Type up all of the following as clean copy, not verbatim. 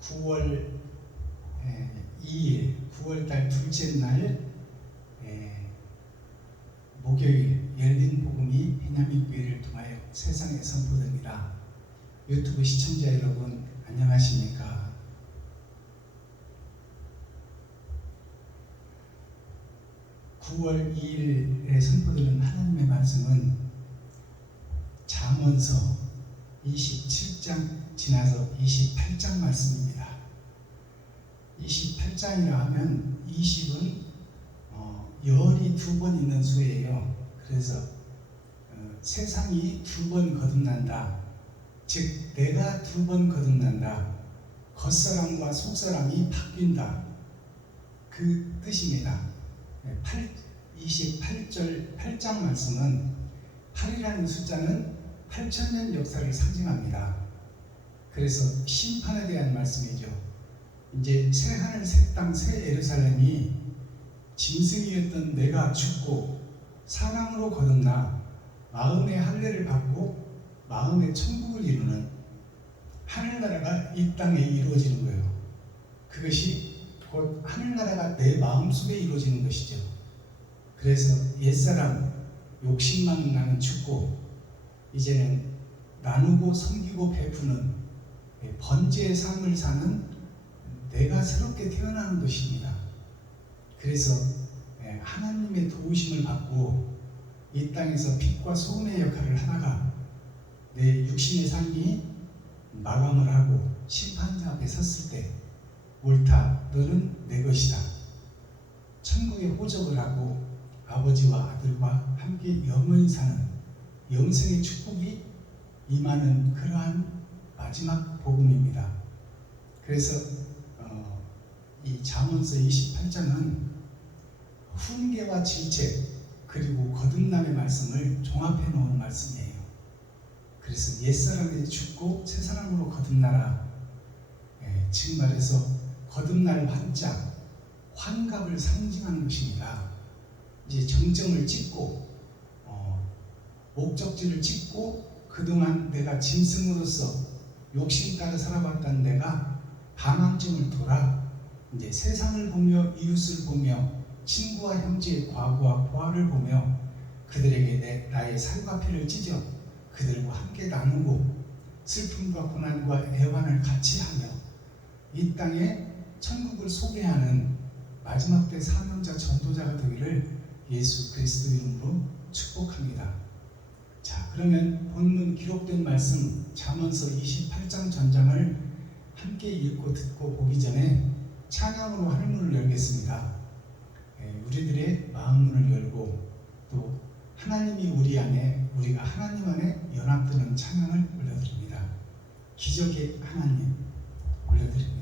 9월 2일 9월달 둘째 날 목요일 열린 복음이 해남인교회를 통하여 세상에 선포됩니다. 유튜브 시청자 여러분 안녕하십니까? (9월 2일에) 선포되는 하나님의 말씀은 잠언서 27장 지나서 28장 말씀입니다. 28장이라 하면 20은 열이 2번 있는 수예요. 그래서 세상이 2번 거듭난다. 즉 내가 2번 거듭난다. 겉사람과 속사람이 바뀐다. 그 뜻입니다. 28절 8장 말씀은 8이라는 숫자는 8,000년 역사를 상징합니다. 그래서 심판에 대한 말씀이죠. 이제 새 하늘 새 땅 새 예루살렘이 짐승이었던 내가 죽고 사랑으로 거듭나 마음의 할례를 받고 마음의 천국을 이루는 하늘나라가 이 땅에 이루어지는 거예요. 그것이 곧 하늘나라가 내 마음속에 이루어지는 것이죠. 그래서 옛사람 욕심만 나는 죽고 이제는 나누고 섬기고 베푸는 번제의 삶을 사는 내가 새롭게 태어나는 것입니다. 그래서 하나님의 도우심을 받고 이 땅에서 빛과 소금의 역할을 하다가 내 육신의 삶이 마감을 하고 심판자 앞에 섰을 때 옳다, 너는 내 것이다. 천국에 호적을 하고 아버지와 아들과 함께 영원히 사는 영생의 축복이 임하는 그러한 마지막 복음입니다. 그래서 이 잠언서 28장은 훈계와 질책 그리고 거듭남의 말씀을 종합해 놓은 말씀이에요. 그래서 옛사람이 죽고 새사람으로 거듭나라. 즉 말해서 거듭날 환자, 환갑을 상징하는 것입니다. 이제 정점을 찍고 목적지를 찍고 그동안 내가 짐승으로서 욕심 따라 살아왔던 내가 반환점을 돌아 이제 세상을 보며 이웃을 보며 친구와 형제의 과거와 보화를 보며 그들에게 나의 살과 피를 찢어 그들과 함께 나누고 슬픔과 고난과 애환을 같이 하며 이 땅에 천국을 소개하는 마지막 때 사명자 전도자가 되기를 예수 그리스도 이름으로 축복합니다. 자, 그러면 본문 기록된 말씀 잠언서 28장 전장을 함께 읽고 듣고 보기 전에 찬양으로 하늘문을 열겠습니다. 우리들의 마음문을 열고 또 하나님이 우리 안에 우리가 하나님 안에 연합되는 찬양을 올려드립니다. 기적의 하나님 올려드립니다.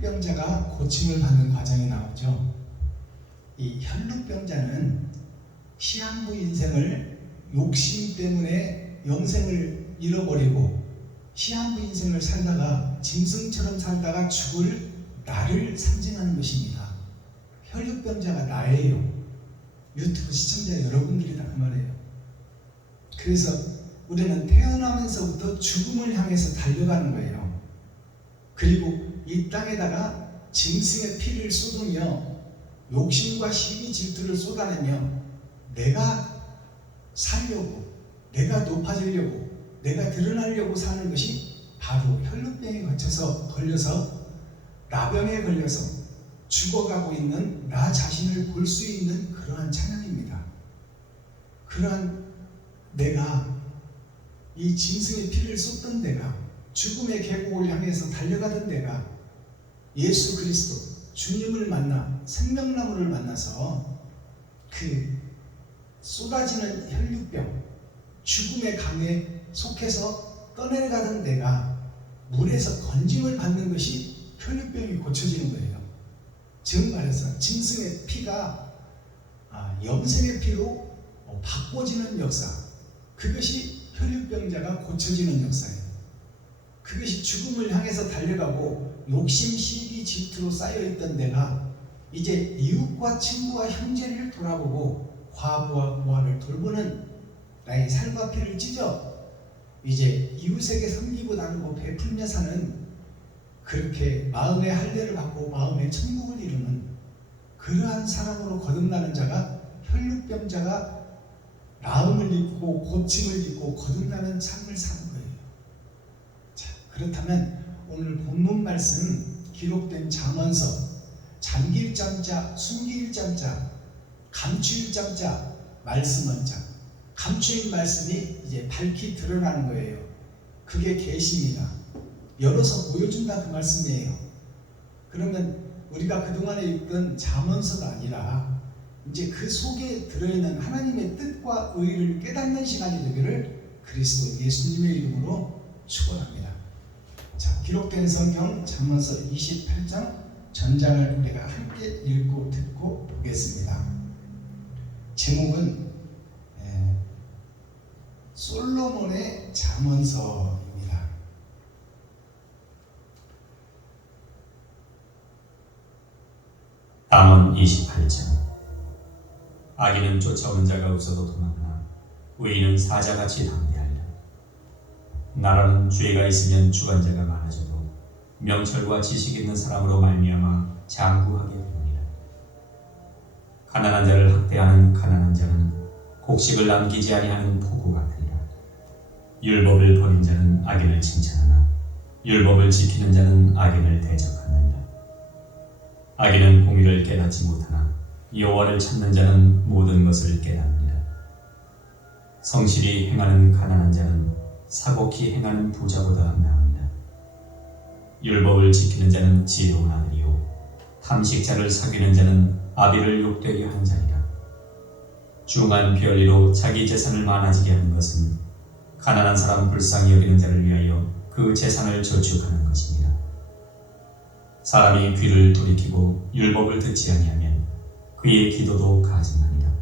혈육병자가 고침을 받는 과정이 나오죠. 이 혈육병자는 시한부 인생을 욕심 때문에 영생을 잃어버리고 시한부 인생을 살다가 짐승처럼 살다가 죽을 나를 상징하는 것입니다. 혈육병자가 나예요. 유튜브 시청자 여러분들이다 그 말이에요. 그래서 우리는 태어나면서부터 죽음을 향해서 달려가는 거예요. 그리고 이 땅에다가 짐승의 피를 쏟으며 욕심과 시기 질투를 쏟아내며 내가 살려고, 내가 높아지려고, 내가 드러나려고 사는 것이 바로 혈육병에 걸려서 나병에 걸려서 죽어가고 있는 나 자신을 볼 수 있는 그러한 찬양입니다. 그러한 내가, 이 짐승의 피를 쏟던 내가, 죽음의 계곡을 향해서 달려가던 내가 예수 그리스도 주님을 만나 생명나무를 만나서 그 쏟아지는 혈육병, 죽음의 강에 속해서 떠내려가던 내가 물에서 건짐을 받는 것이 혈육병이 고쳐지는 거예요. 즉 말해서 짐승의 피가 영생의 피로 바꿔지는 역사, 그것이 혈육병자가 고쳐지는 역사예요. 그것이 죽음을 향해서 달려가고 욕심, 시기, 질투로 쌓여있던 내가 이제 이웃과 친구와 형제를 돌아보고 과부와 고아를 돌보는 나의 살과 피를 찢어 이제 이웃에게 섬기고 나누고 베풀며 사는, 그렇게 마음의 할례를 받고 마음의 천국을 이루는 그러한 사람으로 거듭나는 자가 혈육병자가 나음을 입고 고침을 입고 거듭나는 삶을 사는 거예요. 자, 그렇다면 오늘 본문 말씀 기록된 잠언서 잠길 잠자, 숨길 잠자, 감추일 잠자, 말씀한 자, 감추인 말씀이 이제 밝히 드러나는 거예요. 그게 계시입니다. 열어서 보여준다 그 말씀이에요. 그러면 우리가 그동안에 읽던 잠언서가 아니라 이제 그 속에 들어있는 하나님의 뜻과 의를 깨닫는 시간이 되기를 그리스도 예수님의 이름으로 축원합니다. 자, 기록된 성경 잠언서 28장 전장을 우리가 함께 읽고 듣고 보겠습니다. 제목은 솔로몬의 잠언서입니다. 잠언 28장. 악인은 쫓아오는 자가 없어도 도망하나 의인은 사자같이 담대하리라. 나라는 죄가 있으면 주관자가 많아져도 명철과 지식 있는 사람으로 말미암아 장구하게 됩니다. 가난한 자를 학대하는 가난한 자는 곡식을 남기지 아니하는 포구 같으리라. 율법을 버린 자는 악인을 칭찬하나 율법을 지키는 자는 악인을 대적하느니라. 악인은 공의를 깨닫지 못하나 여호와를 찾는 자는 모든 것을 깨닫느니라. 성실히 행하는 가난한 자는 사곡히 행하는 부자보다 나으니라. 율법을 지키는 자는 지혜로운 아들이요 탐식자를 사귀는 자는 아비를 욕되게 하는 자니라. 중한 별리로 자기 재산을 많아지게 하는 것은 가난한 사람 불쌍히 여기는 자를 위하여 그 재산을 저축하는 것입니다. 사람이 귀를 돌이키고 율법을 듣지 아니하면 그의 기도도 가증하니라.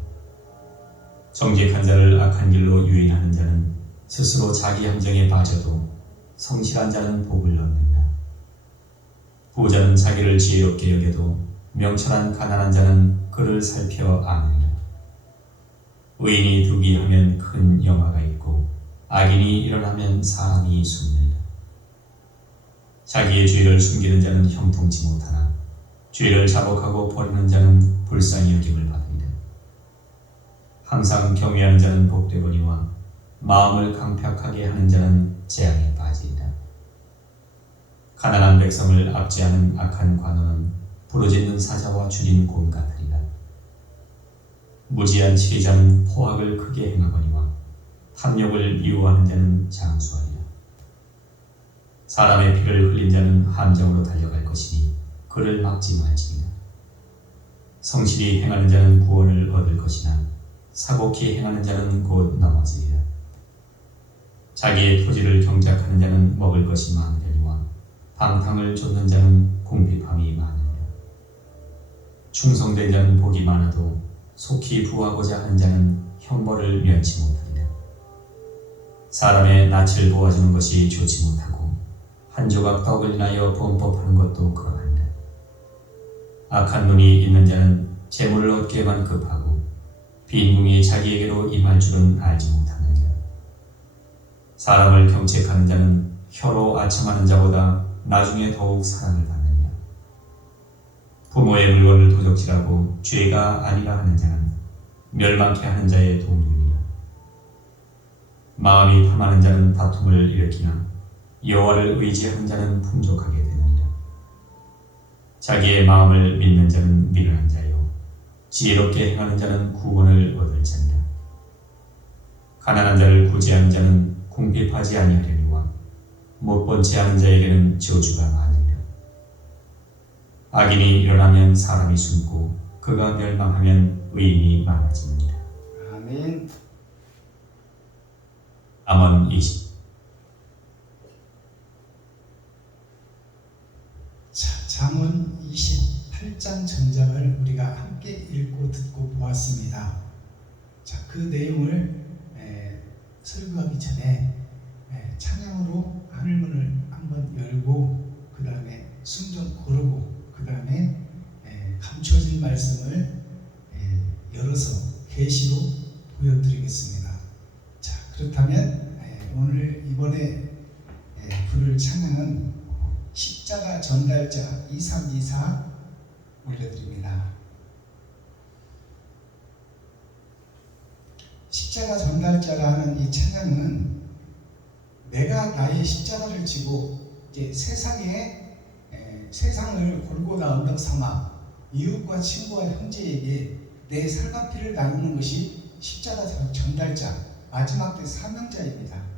정직한 자를 악한 길로 유인하는 자는 스스로 자기 함정에 빠져도 성실한 자는 복을 얻는다. 부자는 자기를 지혜롭게 여겨도 명철한 가난한 자는 그를 살펴 아느니라. 의인이 득이하면 큰 영화가 있고 악인이 일어나면 사람이 숨는다. 자기의 죄를 숨기는 자는 형통치 못하나 죄를 자복하고 버리는 자는 불쌍히 여김을 받으리라. 항상 경외하는 자는 복되거니와 마음을 강팍하게 하는 자는 재앙에 빠지리라. 가난한 백성을 압제하는 악한 관원은 부르짖는 사자와 줄인 곰 같으리라. 무지한 치리자는 포악을 크게 행하거니와 탐욕을 미워하는 자는 장수하리라. 사람의 피를 흘린 자는 함정으로 달려갈 것이니 그를 막지 말지니라. 성실히 행하는 자는 구원을 얻을 것이나 사곡히 행하는 자는 곧 넘어지리라. 자기의 토지를 경작하는 자는 먹을 것이 많으려니와 방탕을 쫓는 자는 궁핍함이 충성된 자는 복이 많아도 속히 부하고자 하는 자는 형벌을 면치 못하리라. 사람의 낯을 보아주는 것이 좋지 못하고 한 조각 떡을 인하여 범법하는 것도 그러하니라. 악한 눈이 있는 자는 재물을 얻기에만 급하고 빈궁이 자기에게로 임할 줄은 알지 못하느니라. 사람을 경책하는 자는 혀로 아첨하는 자보다 나중에 더욱 사랑을 받느니라. 부모의 물건을 도적질하고 죄가 아니라 하는 자는 멸망케 하는 자의 동료니라. 마음이 탐하는 자는 다툼을 일으키나 여호와를 의지하는 자는 풍족하게 되느니라. 자기의 마음을 믿는 자는 미련한 자요 지혜롭게 행하는 자는 구원을 얻을 자니라. 가난한 자를 구제하는 자는 궁핍하지 아니하려니와 못본 채 하는 자에게는 저주가 많으리라. 악인이 일어나면 사람이 숨고 그가 멸망하면 의인이 많아지느니라. 아멘. 잠언 20. 자, 잠언 28장 전장을 우리가 함께 읽고 듣고 보았습니다. 자, 그 내용을 설교하기 전에 찬양으로 하늘문을 한번 열고 그 다음에 숨 좀 고르고 그 다음에 감춰진 말씀을 열어서 계시로 보여드리겠습니다. 자, 그렇다면 오늘 이번에 부를 찬양은 십자가 전달자 2324 올려드립니다. 십자가 전달자라 하는 이 찬양은 내가 나의 십자가를 지고 이제 세상을 골고다 언덕 삼아 이웃과 친구와 형제에게 내 살과 피를 나누는 것이 십자가 전달자 마지막 때 사명자입니다.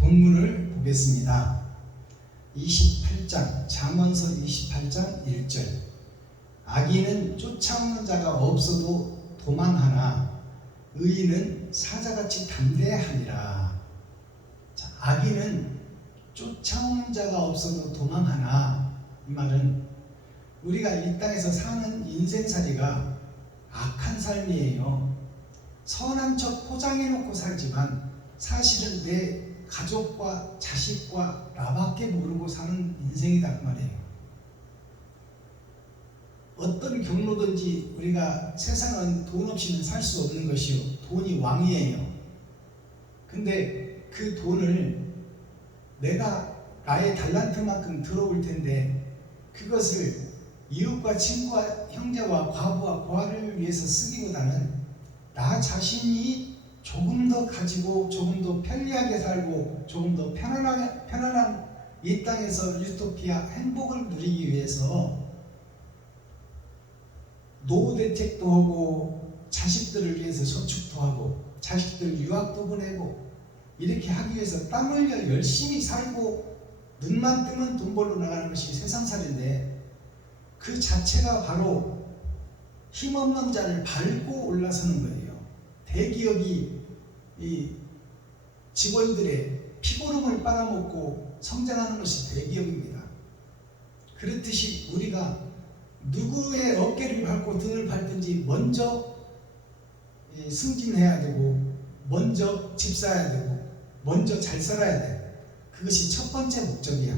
본문을 보겠습니다. 28장 잠언서 28장 1절 악인은 쫓아오는 자가 없어도 도망하나 의인은 사자같이 담대하니라. 자, 악인은 쫓아오는 자가 없어도 도망하나, 이 말은 우리가 이 땅에서 사는 인생살이가 악한 삶이에요. 선한 척 포장해놓고 살지만 사실은 내 가족과 자식과 나밖에 모르고 사는 인생이다 그 말이에요. 어떤 경로든지 우리가 세상은 돈 없이는 살 수 없는 것이요. 돈이 왕이에요. 근데 그 돈을 내가 나의 달란트만큼 들어올 텐데 그것을 이웃과 친구와 형제와 과부와 고아를 위해서 쓰기보다는 나 자신이 조금 더 가지고 조금 더 편리하게 살고 조금 더 편안한 이 땅에서 유토피아 행복을 누리기 위해서 노후 대책도 하고 자식들을 위해서 저축도 하고 자식들 유학도 보내고 이렇게 하기 위해서 땀 흘려 열심히 살고 눈만 뜨면 돈 벌러 나가는 것이 세상살인데 그 자체가 바로 힘없는 자를 밟고 올라서는 거예요. 대기업이 이 직원들의 피고름을 빨아먹고 성장하는 것이 대기업입니다. 그렇듯이 우리가 누구의 어깨를 밟고 등을 밟든지 먼저 승진해야 되고 먼저 집 사야 되고 먼저 잘 살아야 돼. 그것이 첫 번째 목적이야.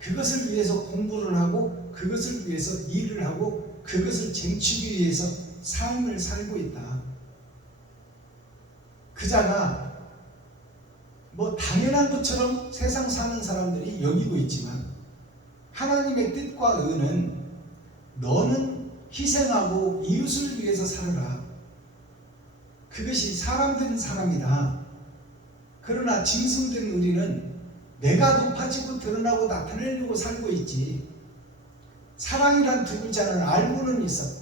그것을 위해서 공부를 하고 그것을 위해서 일을 하고 그것을 쟁취하기 위해서 삶을 살고 있다. 그자가 뭐 당연한 것처럼 세상 사는 사람들이 여기고 있지만 하나님의 뜻과 의는 너는 희생하고 이웃을 위해서 살아라. 그것이 사람된 사람이다. 그러나 짐승된 우리는 내가 높아지고 드러나고 나타내려고 살고 있지. 사랑이란 두 글자는 알고는 있어.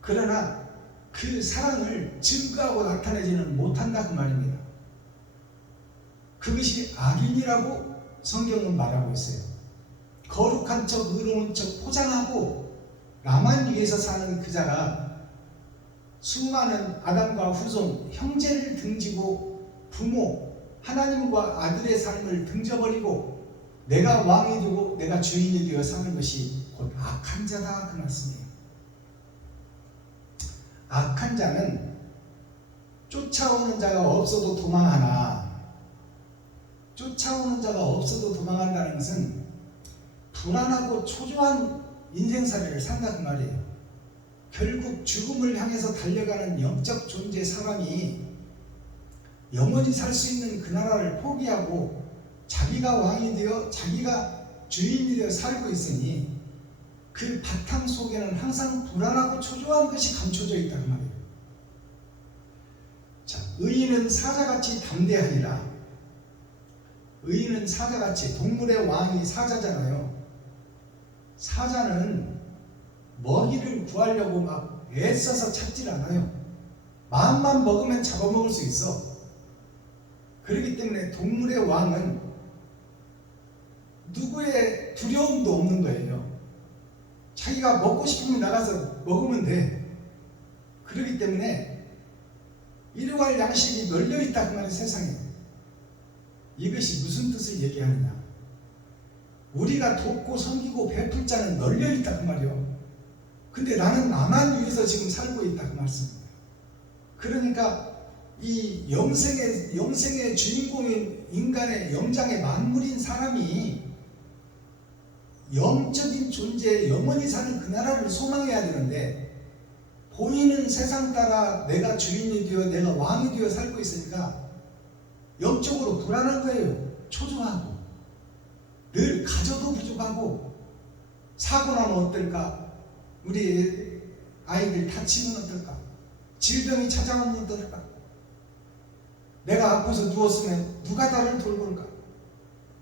그러나 그 사랑을 증거하고 나타내지는 못한다 그 말입니다. 그것이 악인이라고 성경은 말하고 있어요. 거룩한 척 의로운 척 포장하고 나만 위해서 사는 그자가 수많은 아담과 후손 형제를 등지고 부모 하나님과 아들의 삶을 등져버리고 내가 왕이 되고 내가 주인이 되어 사는 것이 곧 악한 자다 그 말씀이에요. 악한 자는 쫓아오는 자가 없어도 도망하나 쫓아오는 자가 없어도 도망한다는 것은 불안하고 초조한 인생살이를 산다 그 말이에요. 결국 죽음을 향해서 달려가는 영적 존재 사람이 영원히 살 수 있는 그 나라를 포기하고 자기가 왕이 되어 자기가 주인이 되어 살고 있으니 그 바탕 속에는 항상 불안하고 초조한 것이 감춰져 있다 그 말이에요. 자, 의인은 사자같이 담대하니라. 의인은 사자같이, 동물의 왕이 사자잖아요. 사자는 먹이를 구하려고 막 애써서 찾질 않아요. 마음만 먹으면 잡아먹을 수 있어. 그렇기 때문에 동물의 왕은 누구의 두려움도 없는 거예요. 자기가 먹고 싶으면 나가서 먹으면 돼. 그렇기 때문에 일용할 양식이 널려있다 그 말이 세상에. 이것이 무슨 뜻을 얘기하느냐. 우리가 돕고 섬기고 베풀 자는 널려있다 그 말이요. 근데 나는 나만 위해서 지금 살고 있다 그 말씀입니다. 그러니까 이 영생의 주인공인 인간의 영장의 만물인 사람이 영적인 존재, 영원히 사는 그 나라를 소망해야 되는데 보이는 세상 따라 내가 주인이 되어 내가 왕이 되어 살고 있으니까 영적으로 불안한 거예요. 초조하고 늘 가져도 부족하고 사고 나면 어떨까? 우리 아이들 다치면 어떨까? 질병이 찾아오면 어떨까? 내가 아파서 누웠으면 누가 나를 돌볼까?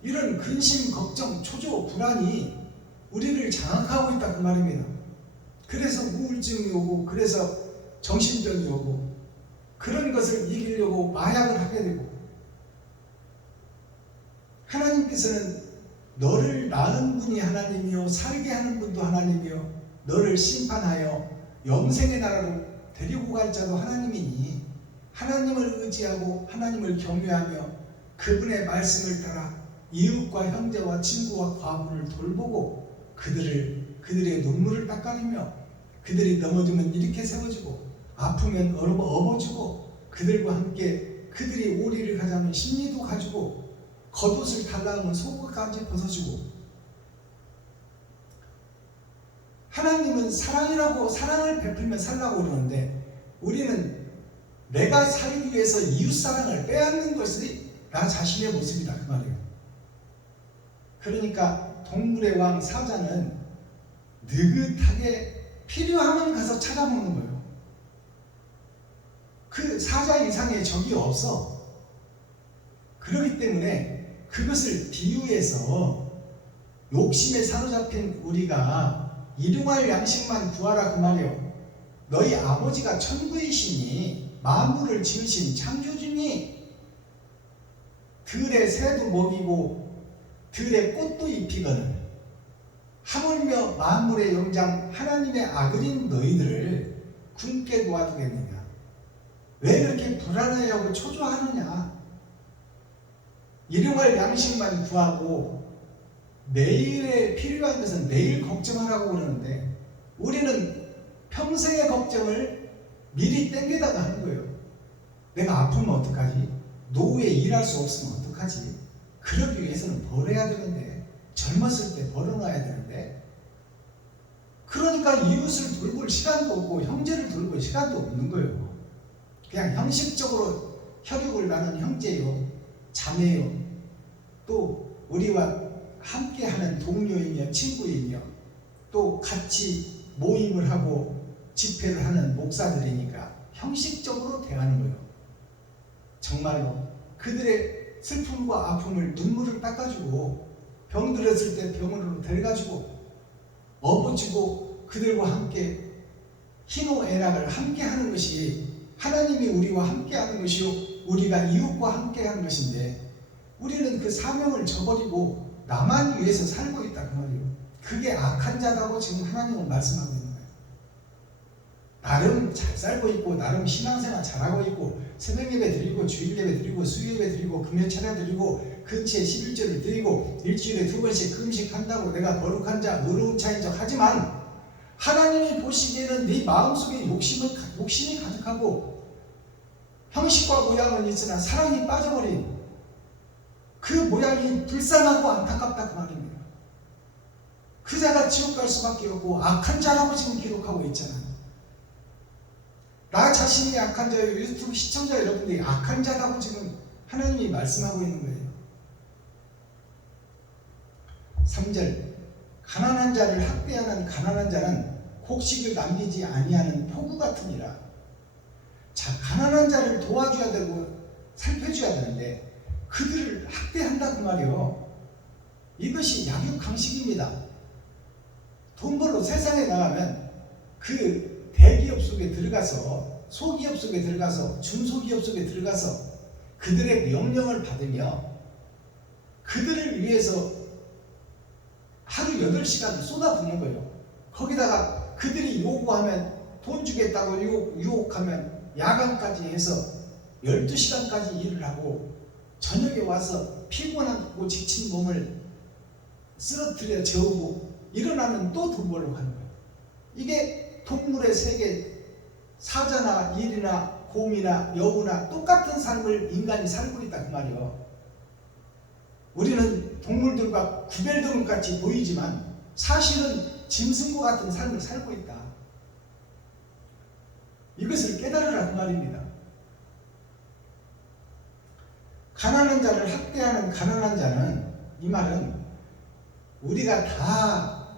이런 근심, 걱정, 초조, 불안이 우리를 장악하고 있다 그 말입니다. 그래서 우울증이 오고 그래서 정신병이 오고 그런 것을 이기려고 마약을 하게 되고 하나님께서는 너를 낳은 분이 하나님이요 살게 하는 분도 하나님이요 너를 심판하여 영생의 나라로 데리고 갈 자도 하나님이니 하나님을 의지하고 하나님을 경외하며 그분의 말씀을 따라 이웃과 형제와 친구와 과부를 돌보고 그들의 눈물을 닦아주며 그들이 넘어지면 이렇게 세워주고 아프면 업어주고 그들과 함께 그들이 오리를 가자면 심리도 가지고 겉옷을 달라하면 속옷까지 벗어주고 하나님은 사랑이라고 사랑을 베풀며 살라고 그러는데 우리는 내가 살기 위해서 이웃사랑을 빼앗는 것이 나 자신의 모습이다 그 말이에요. 그러니까 동물의 왕 사자는 느긋하게 필요하면 가서 찾아먹는 거예요. 그 사자 이상의 적이 없어. 그렇기 때문에 그것을 비유해서 욕심에 사로잡힌 우리가 일용할 양식만 구하라 그 말이에요. 너희 아버지가 천부이시니 만물을 지으신 창조주니 들의 새도 먹이고 들의 꽃도 입히거늘 하물며 만물의 영장 하나님의 아들인 너희들을 굶게 놓아두겠느냐. 왜 그렇게 불안해하고 초조하느냐. 일용할 양식만 구하고 내일에 필요한 것은 내일 걱정하라고 그러는데 우리는 평생의 걱정을 미리 땡겨다가 하는 거예요. 내가 아프면 어떡하지? 노후에 일할 수 없으면 어떡하지? 그러기 위해서는 벌어야 되는데 젊었을 때 벌어놔야 되는데 그러니까 이웃을 돌볼 시간도 없고 형제를 돌볼 시간도 없는 거예요. 그냥 형식적으로 혈육을 나눈 형제요 자매요 또 우리와 함께하는 동료이며 친구이며 또 같이 모임을 하고 집회를 하는 목사들이니까 형식적으로 대하는 거예요. 정말로 그들의 슬픔과 아픔을 눈물을 닦아주고 병 들었을 때 병원으로 데려가지고 업어주고 그들과 함께 희노애락을 함께 하는 것이 하나님이 우리와 함께 하는 것이요 우리가 이웃과 함께 하는 것인데 우리는 그 사명을 저버리고 나만 위해서 살고 있다 그 말이에요. 그게 악한 자라고 지금 하나님은 말씀하고 있는 거예요. 나름 잘 살고 있고 나름 신앙생활 잘하고 있고 새벽 예배 드리고 주일 예배 드리고 수요 예배 드리고 금요 차례 드리고 근처에 11조를 드리고 일주일에 2번씩 금식한다고 내가 거룩한 자 의로운 자인 척 하지만 하나님이 보시기에는 네 마음속에 욕심이 가득하고 형식과 모양은 있으나 사랑이 빠져버린 그 모양이 불쌍하고 안타깝다 그 말입니다. 그 자가 지옥 갈 수밖에 없고 악한 자라고 지금 기록하고 있잖아요. 나 자신이 악한 자예요. 유튜브 시청자 여러분들이 악한 자라고 지금 하나님이 말씀하고 있는 거예요. 3절 가난한 자를 학대하는 가난한 자는 곡식을 남기지 아니하는 포구 같으니라. 자, 가난한 자를 도와줘야 되고 살펴줘야 되는데 그들을 학대한다 그 말이요. 이것이 약육강식입니다. 돈 벌러 세상에 나가면 그 대기업 속에 들어가서 소기업 속에 들어가서 중소기업 속에 들어가서 그들의 명령을 받으며 그들을 위해서 하루 8시간을 쏟아붓는 거예요. 거기다가 그들이 요구하면 돈 주겠다고 유혹하면 야간까지 해서 12시간까지 일을 하고 저녁에 와서 피곤하고 지친 몸을 쓰러뜨려 재우고 일어나면 또 돈 벌러 가는 거예요. 이게 동물의 세계, 사자나 일이나 곰이나 여우나 똑같은 삶을 인간이 살고 있다 그 말이에요. 우리는 동물들과 구별된 것 같이 보이지만 사실은 짐승과 같은 삶을 살고 있다. 이것을 깨달으라 그 말입니다. 가난한 자를 학대하는 가난한 자는 이 말은 우리가 다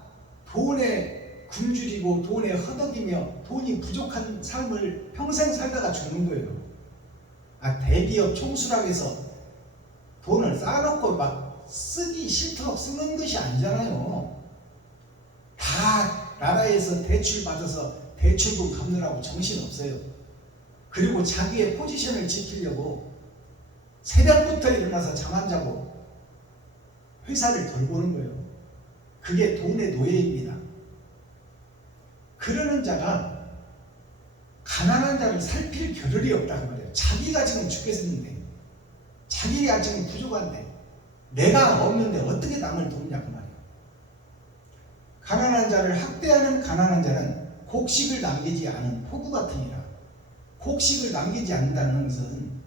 돈에 굶주리고 돈에 허덕이며 돈이 부족한 삶을 평생 살다가 죽는 거예요. 대기업 총수락에서 돈을 쌓아놓고 막 쓰기 싫도록 쓰는 것이 아니잖아요. 다 나라에서 대출 받아서 대출금 갚느라고 정신없어요. 그리고 자기의 포지션을 지키려고 새벽부터 일어나서 잠 안 자고 회사를 돌보는 거예요. 그게 돈의 노예입니다. 그러는 자가 가난한 자를 살필 겨를이 없다고 말해요. 자기가 지금 죽겠는데 자기가 지금 부족한데 내가 없는데 어떻게 남을 돕냐고 말이에요. 가난한 자를 학대하는 가난한 자는 곡식을 남기지 않은 포구 같으니라. 곡식을 남기지 않는다는 것은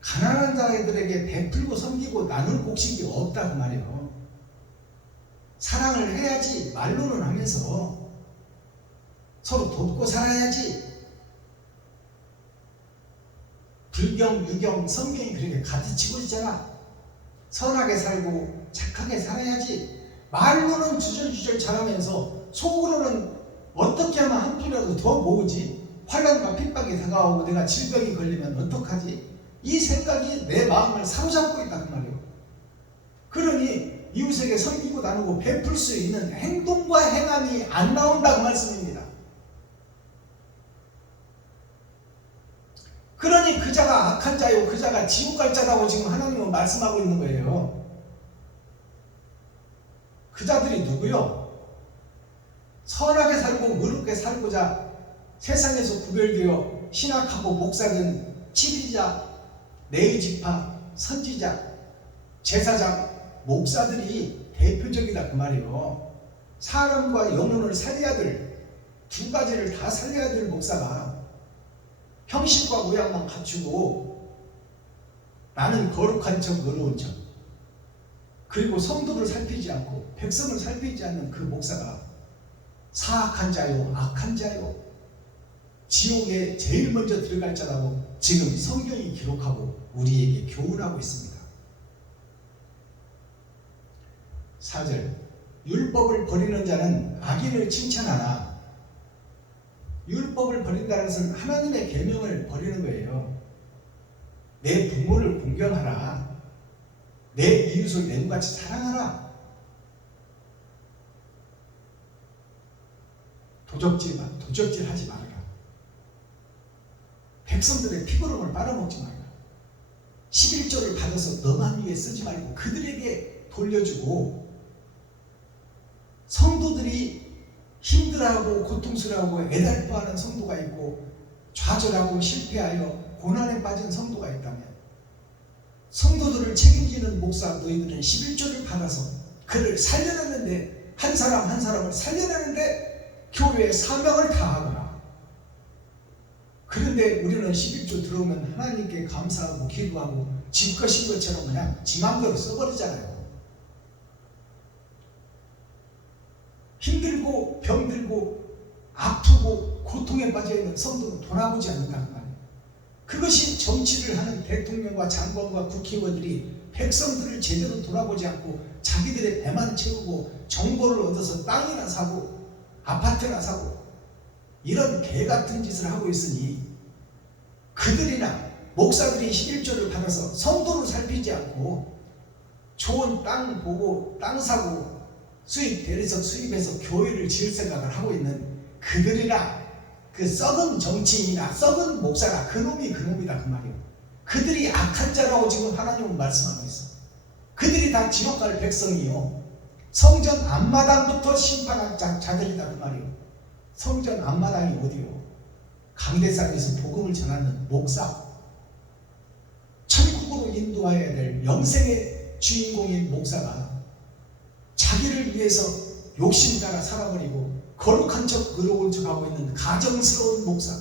가난한 자들에게 베풀고 섬기고 나눌 곡식이 없다고 말이에요. 사랑을 해야지 말로는 하면서 서로 돕고 살아야지. 불경, 유경, 성경이 그렇게 가르치고 있잖아. 선하게 살고 착하게 살아야지. 말로는 주절주절 잘하면서 속으로는 어떻게 하면 한 푼이라도 더 모으지? 환난과 핍박이 다가오고 내가 질병이 걸리면 어떡하지? 이 생각이 내 마음을 사로잡고 있다 그 말이에요. 그러니 이웃에게 섬기고 나누고 베풀 수 있는 행동과 행함이 안 나온다 그 말씀입니다. 그러니 그 자가 악한 자요 그 자가 지옥 갈 자라고 지금 하나님은 말씀하고 있는 거예요. 그 자들이 누구요? 선하게 살고 의롭게 살고자 세상에서 구별되어 신학하고 목사된 치리자, 레위지파, 선지자, 제사장, 목사들이 대표적이다 그 말이에요. 사람과 영혼을 살려야 될, 두 가지를 다 살려야 될 목사가 형식과 모양만 갖추고 나는 거룩한 척 의로운 척, 그리고 성도를 살피지 않고 백성을 살피지 않는 그 목사가 사악한 자요 악한 자요 지옥에 제일 먼저 들어갈 자라고 지금 성경이 기록하고 우리에게 교훈하고 있습니다. 4절 율법을 버리는 자는 악인을 칭찬하나, 율법을 버린다는 것은 하나님의 계명을 버리는 거예요. 내 부모를 공경하라, 내 이웃을 내 눈같이 사랑하라, 도적질 하지 말아라, 백성들의 피부름을 빨아먹지 말아라, 11조를 받아서 너만 위해 쓰지 말고 그들에게 돌려주고, 성도들이 힘들어하고 고통스러워하고 애달퍼하는 성도가 있고 좌절하고 실패하여 고난에 빠진 성도가 있다면 성도들을 책임지는 목사 너희들은 11조를 받아서 그를 살려내는데, 한 사람 한 사람을 살려내는데 교회의 사명을 다하거라. 그런데 우리는 11조 들어오면 하나님께 감사하고 기도하고 지 것인 것처럼 그냥 지 맘대로 써버리잖아요. 힘들고 병들고 아프고 고통에 빠져있는 성도는 돌아보지 않는다는 말이에요. 그것이 정치를 하는 대통령과 장관과 국회의원들이 백성들을 제대로 돌아보지 않고 자기들의 배만 채우고 정보를 얻어서 땅이나 사고 아파트나 사고 이런 개같은 짓을 하고 있으니, 그들이나 목사들이 11조를 받아서 성도를 살피지 않고 좋은 땅 보고 땅 사고 대리석 수입해서 교회를 지을 생각을 하고 있는 그들이나 그 썩은 정치인이나 썩은 목사가 그놈이다 그 말이에요. 그들이 악한 자라고 지금 하나님은 말씀하고 있어. 그들이 다 지옥 갈 백성이요, 성전 앞마당부터 심판할 자들이다 그 말이에요. 성전 앞마당이 어디요? 강대상에서 복음을 전하는 목사, 천국으로 인도해야 될 영생의 주인공인 목사가 자기를 위해서 욕심 따라 살아버리고 거룩한 척 의로운 척하고 있는 가정스러운 목사,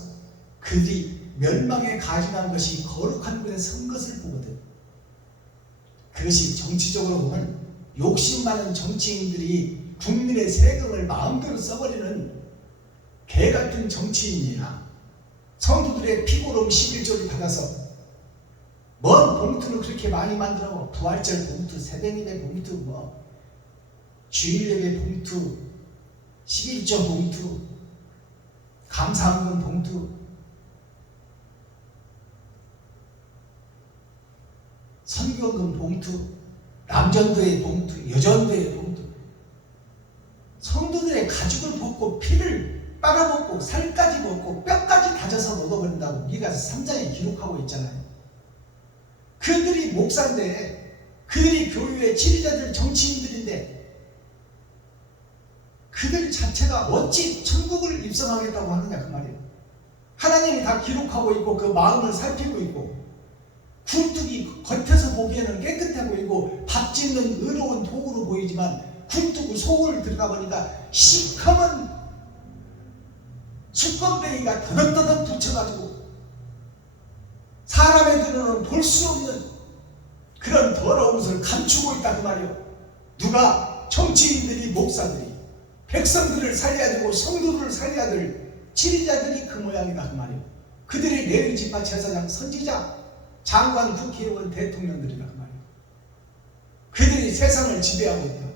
그들이 멸망에 가증한 것이 거룩한 것에 선 것을 보거든. 그것이 정치적으로 보면 욕심 많은 정치인들이 국민의 세금을 마음대로 써버리는 개같은 정치인이나 성도들의 피고름 11조를 받아서 뭔 봉투를 그렇게 많이 만들어, 부활절 봉투, 새벽예배 봉투, 주일예배 봉투, 11조 봉투, 감사헌금 봉투, 선교금 봉투, 남전도의 봉투, 여전도의 봉투, 성도들의 가죽을 벗고 피를 빨아먹고 살까지 먹고 뼈까지 다져서 먹어버린다고 미가서 3장에 기록하고 있잖아요. 그들이 목사인데, 그들이 교회의 지리자들 정치인들인데 그들 자체가 어찌 천국을 입성하겠다고 하느냐 그 말이에요. 하나님이 다 기록하고 있고 그 마음을 살피고 있고, 굴뚝이 겉에서 보기에는 깨끗해 보이고 밥 짓는 의로운 도구로 보이지만 굴뚝 속을 들여다보니까 시커먼 수건뱅이가 더덕더덕 붙여가지고 사람의 눈으로는 볼 수 없는 그런 더러운 것을 감추고 있다 그 말이에요. 누가? 정치인들이, 목사들이 백성들을 살려야 되고 성도들을 살려야 될 지리자들이 그 모양이다 그 말이에요. 그들이 레위 지파 제사장, 선지자, 장관, 국회의원, 대통령들이다 그 말이에요. 그들이 세상을 지배하고 있다.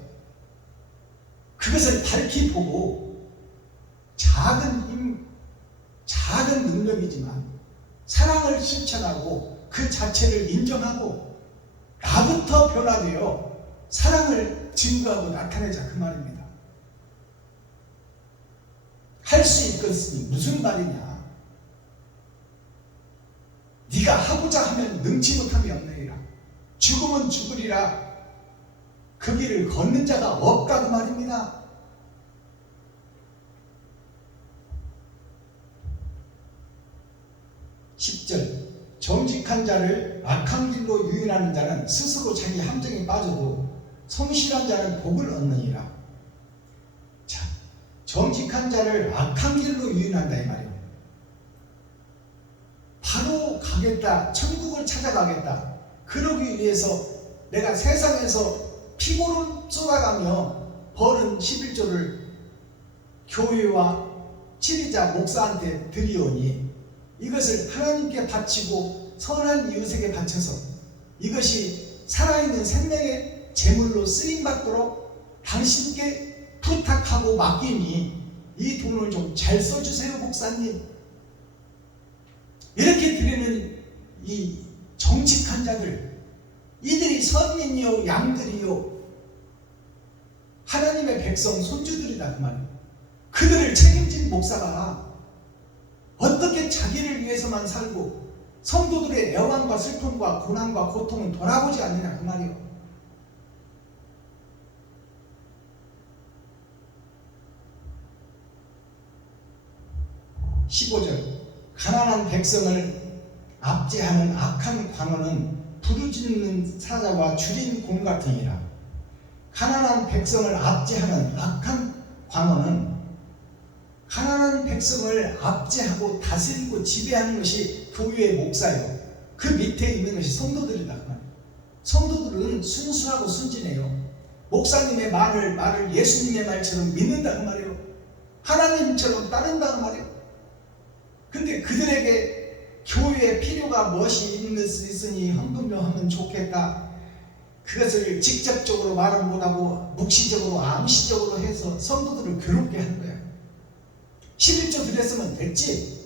그것을 밝히 보고 작은 힘, 작은 능력이지만 사랑을 실천하고 그 자체를 인정하고 나부터 변화되어 사랑을 증거하고 나타내자 그 말입니다. 할 수 있겠으니 무슨 말이냐? 네가 하고자 하면 능치 못함이 없느니라. 죽으면 죽으리라. 그 길을 걷는 자가 없다 그 말입니다. (10절) 정직한 자를 악한 길로 유인하는 자는 스스로 자기 함정에 빠져도 성실한 자는 복을 얻느니라. 자, 정직한 자를 악한 길로 유인한다 이 말이에요. 바로 가겠다, 천국을 찾아가겠다. 그러기 위해서 내가 세상에서 피고를 쏟아가며 버는 11조를 교회와 치리자 목사한테 드리오니 이것을 하나님께 바치고 선한 이웃에게 바쳐서 이것이 살아있는 생명의 제물로 쓰임받도록 당신께 부탁하고 맡기니 이 돈을 좀 잘 써주세요 목사님. 이렇게 드리는 이 정직한 자들, 이들이 선민이요 양들이요 하나님의 백성 손주들이다 그 말이에요. 그들을 책임진 목사가 어떻게 자기를 위해서만 살고 성도들의 애환과 슬픔과 고난과 고통은 돌아보지 않느냐 그 말이에요. (15절) 가난한 백성을 압제하는 악한 관원은 부르짖는 사자와 줄인 곰 같으니라. 가난한 백성을 압제하는 악한 관원은 가난한 백성을 압제하고 다스리고 지배하는 것이 교회의 목사예요. 그 밑에 있는 것이 성도들이다. 성도들은 순수하고 순진해요. 목사님의 말을 예수님의 말처럼 믿는다 그 말이에요. 하나님처럼 따른다 그 말이에요. 근데 그들에게 교회에 필요가 무엇이 있으니 헌금 좀 하면 좋겠다. 그것을 직접적으로 말은 못하고 묵시적으로 암시적으로 해서 성도들을 괴롭게 하는 거예요. 11조 드렸으면 됐지.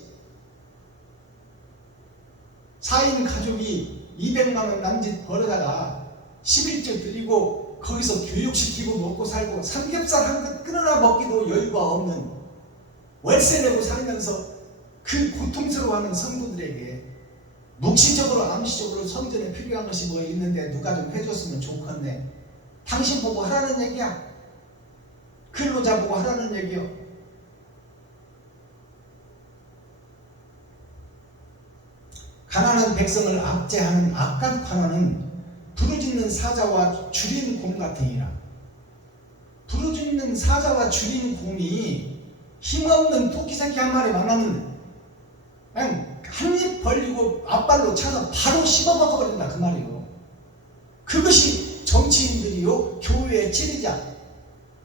4인 가족이 200만 원 남짓 벌어다가 11조 드리고 거기서 교육시키고 먹고 살고 삼겹살 한 끗 끊어나 먹기도 여유가 없는 월세 내고 살면서 그 고통스러워하는 성도들에게 묵시적으로 암시적으로 성전에 필요한 것이 뭐 있는데 누가 좀 해줬으면 좋겠네. 당신 보고 하라는 얘기야. 근로자 보고 하라는 얘기요. 가난한 백성을 압제하는 악한 관원은 부르짖는 사자와 줄인 곰 같으니라. 부르짖는 사자와 줄인 곰이 힘없는 토끼새끼 한 마리 만나면 그냥 한 입 벌리고 앞발로 차서 바로 씹어먹어버린다 그 말이에요. 그것이 정치인들이요, 교회의 지리자,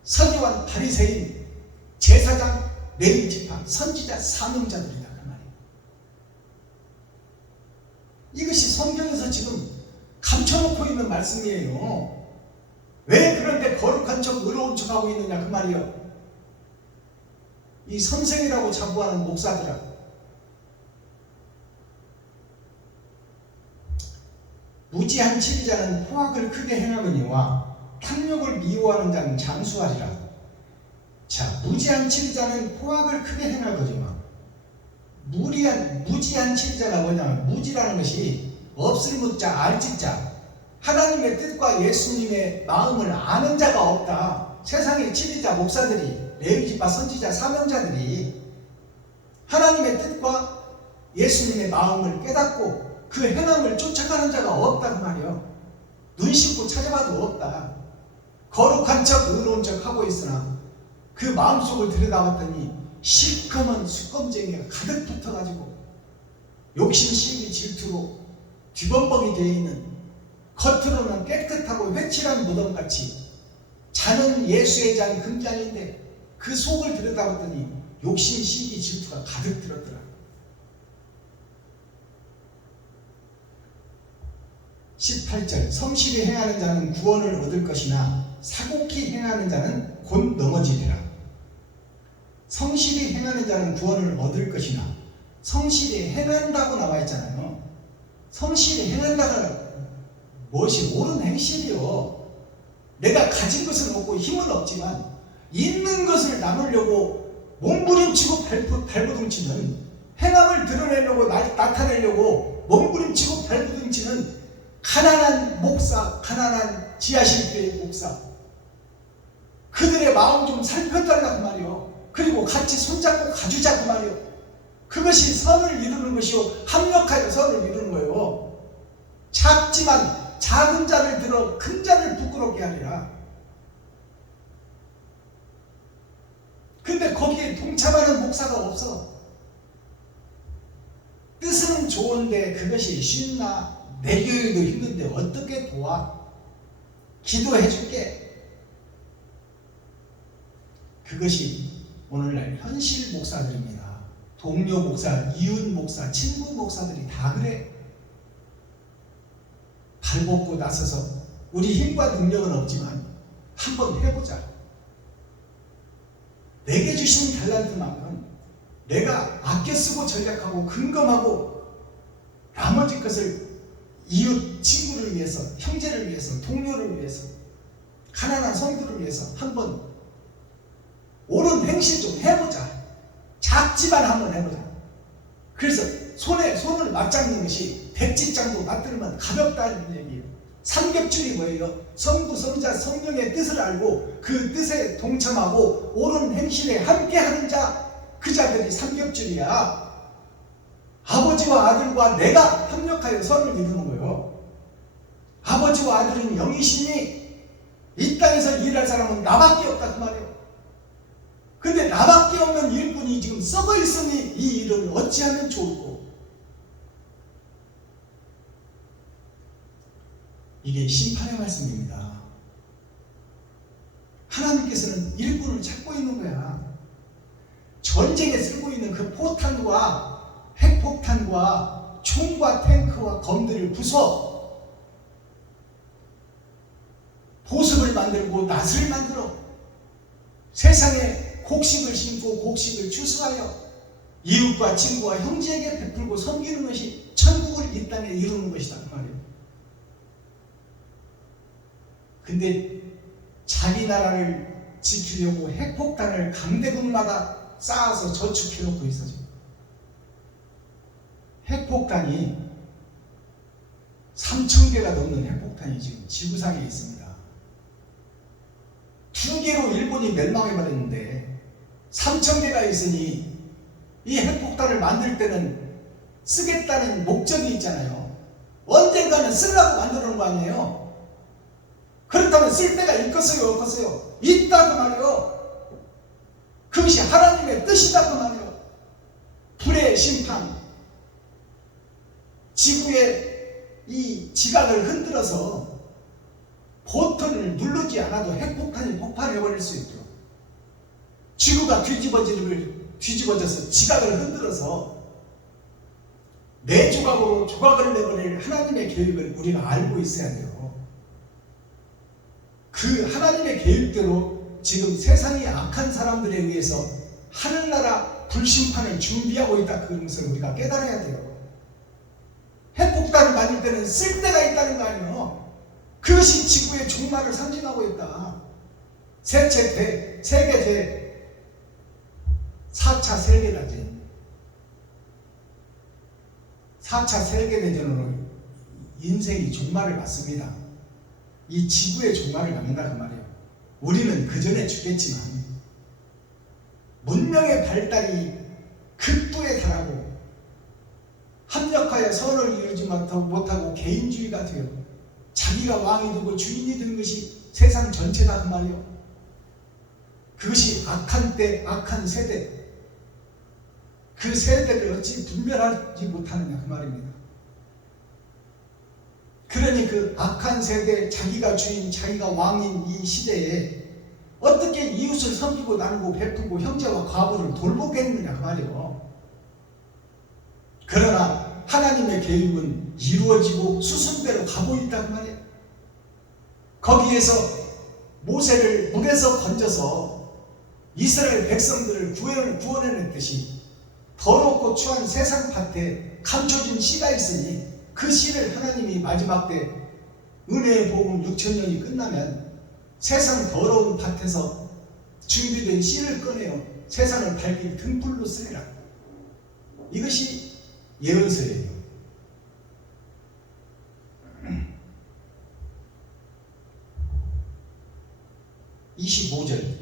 서기관, 바리새인, 제사장, 레위 지파, 선지자, 사명자들이다 그 말이에요. 이것이 성경에서 지금 감춰놓고 있는 말씀이에요. 왜 그런데 거룩한 척 의로운 척하고 있느냐 그 말이에요. 이 선생이라고 자부하는 목사들아, 무지한 치리자는 포악을 크게 행하거니와 탐욕을 미워하는 자는 장수하리라. 자, 무지한 치리자는 포악을 크게 행하거니와, 무지한 치리자가 뭐냐면, 무지라는 것이 없을 무자 알지자, 하나님의 뜻과 예수님의 마음을 아는 자가 없다. 세상의 치리자 목사들이, 레위지파 선지자 사명자들이 하나님의 뜻과 예수님의 마음을 깨닫고 그 행함을 쫓아가는 자가 없다 그 말이에요. 눈 씻고 찾아봐도 없다. 거룩한 척 의로운 척 하고 있으나 그 마음속을 들여다봤더니 시커먼 수검쟁이가 가득 붙어가지고 욕심, 시기, 질투로 뒤범벅이 되어 있는, 겉으로는 깨끗하고 회칠한 무덤같이 자는 예수의 잔 금잔인데 그 속을 들여다봤더니 욕심, 시기, 질투가 가득 들었더라. 18절 성실히 행하는 자는 구원을 얻을 것이나 사곡히 행하는 자는 곧 넘어지리라. 성실히 행하는 자는 구원을 얻을 것이나, 성실히 행한다고 나와 있잖아요. 성실히 행한다가 무엇이 옳은 행실이요. 내가 가진 것을 먹고 힘은 없지만 있는 것을 나누려고 몸부림치고 발버둥치는, 행함을 드러내려고 나타내려고 몸부림치고 발버둥치는 가난한 목사, 가난한 지하실교회 목사, 그들의 마음 좀 살펴달라고 말이요. 그리고 같이 손잡고 가주자고 말이요. 그것이 선을 이루는 것이요, 합력하여 선을 이루는 거예요. 작지만 작은 자를 들어 큰 자를 부끄럽게 하리라. 근데 거기에 동참하는 목사가 없어. 뜻은 좋은데 그것이 쉽나? 내 교회도 힘든데 어떻게 도와? 기도해 줄게. 그것이 오늘날 현실 목사들입니다. 동료 목사, 이웃 목사, 친구 목사들이 다 그래. 발벗고 나서서 우리 힘과 능력은 없지만 한번 해보자. 내게 주신 달란트만큼 내가 아껴 쓰고 전략하고 근검하고 나머지 것을 이웃 친구를 위해서, 형제를 위해서, 동료를 위해서, 가난한 성도를 위해서 한번 옳은 행실 좀 해보자. 작지만 한번 해보자. 그래서 손을 맞잡는 것이 백지장도 맞들으면 가볍다는 얘기예요. 삼겹줄이 뭐예요? 성부, 성자, 성령의 뜻을 알고 그 뜻에 동참하고 옳은 행실에 함께하는 자, 그 자들이 삼겹줄이야. 아버지와 아들과 내가 협력하여 선을 이루는 거예요. 아버지와 아들은 영이시니 이 땅에서 일할 사람은 나밖에 없다 그 말이에요. 근데 나밖에 없는 일꾼이 지금 썩어 있으니 이 일을 어찌하면 좋을꼬? 이게 심판의 말씀입니다. 하나님께서는 일꾼을 찾고 있는 거야. 전쟁에 쓰고 있는 그 포탄과 핵폭탄과 총과 탱크와 검들을 부숴 보습을 만들고 낫을 만들어 세상에 곡식을 심고 곡식을 추수하여 이웃과 친구와 형제에게 베풀고 섬기는 것이 천국을 이 땅에 이루는 것이다 그 말이에요. 근데 자기 나라를 지키려고 핵폭탄을 강대국마다 쌓아서 저축해놓고 있어. 핵폭탄이 3,000개가 넘는 핵폭탄이 지금 지구상에 있습니다. 2개로 일본이 멸망해버렸는데 3,000개가 있으니 이 핵폭탄을 만들 때는 쓰겠다는 목적이 있잖아요. 언젠가는 쓰려고 만드는 거 아니에요. 그렇다면 쓸 때가 있겠어요, 없겠어요? 있다고 말이요. 그것이 하나님의 뜻이다고 말이요. 불의 심판, 지구의 이 지각을 흔들어서 버튼을 누르지 않아도 핵폭탄이 폭발해버릴 수 있도록 지구가 뒤집어져서 지각을 흔들어서 내 조각으로 조각을 내버릴 하나님의 계획을 우리가 알고 있어야 돼요. 그 하나님의 계획대로 지금 세상이 악한 사람들에 의해서 하늘나라 불심판을 준비하고 있다. 그런 것을 우리가 깨달아야 돼요. 핵폭탄을 만들 때는 쓸 데가 있다는 거 아니에요. 그것이 지구의 종말을 상징하고 있다. 세계 4차 세계대전, 4차 세계대전으로 인생이 종말을 맞습니다. 이 지구의 종말을 맞는다 그 말이에요. 우리는 그 전에 죽겠지만 문명의 발달이 극도에 달하고 합력하여 선을 이루지 못하고 개인주의가 되어 자기가 왕이 되고 주인이 되는 것이 세상 전체다 그 말이에요. 그것이 악한 때, 악한 세대, 그 세대를 어찌 분별하지 못하느냐 그 말입니다. 그러니 그 악한 세대, 자기가 주인, 자기가 왕인 이 시대에 어떻게 이웃을 섬기고 나누고 베푸고 형제와 과부를 돌보겠느냐 그 말이요. 그러나 하나님의 계획은 이루어지고 수순대로 가고 있다 그 말이에요. 거기에서 모세를 물에서 건져서 이스라엘 백성들을 구원해냈듯이 더럽고 추한 세상 밭에 감춰진 씨가 있으니 그 씨를 하나님이 마지막 때 은혜의 복음 6,000년이 끝나면 세상 더러운 밭에서 준비된 씨를 꺼내어 세상을 밝힐 등불로 쓰리라. 이것이 예언서예요. 25절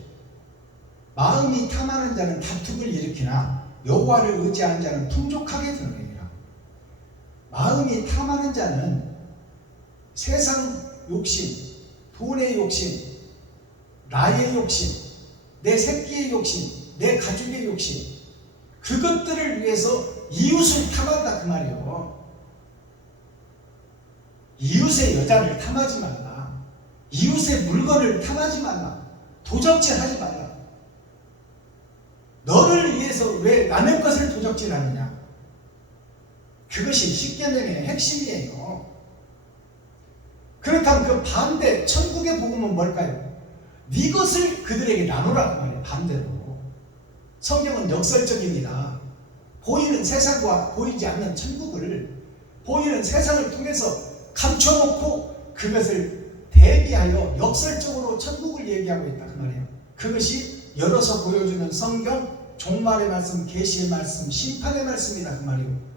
마음이 탐하는 자는 다툼을 일으키나 여호와를 의지하는 자는 풍족하게 드러내리라. 마음이 탐하는 자는 세상 욕심, 돈의 욕심, 나의 욕심, 내 새끼의 욕심, 내 가족의 욕심, 그것들을 위해서 이웃을 탐한다 그 말이에요. 이웃의 여자를 탐하지 말라. 이웃의 물건을 탐하지 말라. 도적질하지 말라. 너를 위해서 왜 남의 것을 도적질하느냐? 그것이 십계명의 핵심이에요. 그렇다면 그 반대 천국의 복음은 뭘까요? 네 것을 그들에게 나누라 그 말이에요. 반대로. 성경은 역설적입니다. 보이는 세상과 보이지 않는 천국을 보이는 세상을 통해서 감춰놓고 그것을 대비하여 역설적으로 천국을 얘기하고 있다 그 말이에요. 그것이 열어서 보여주는 성경, 종말의 말씀, 계시의 말씀, 심판의 말씀이다 그 말이에요.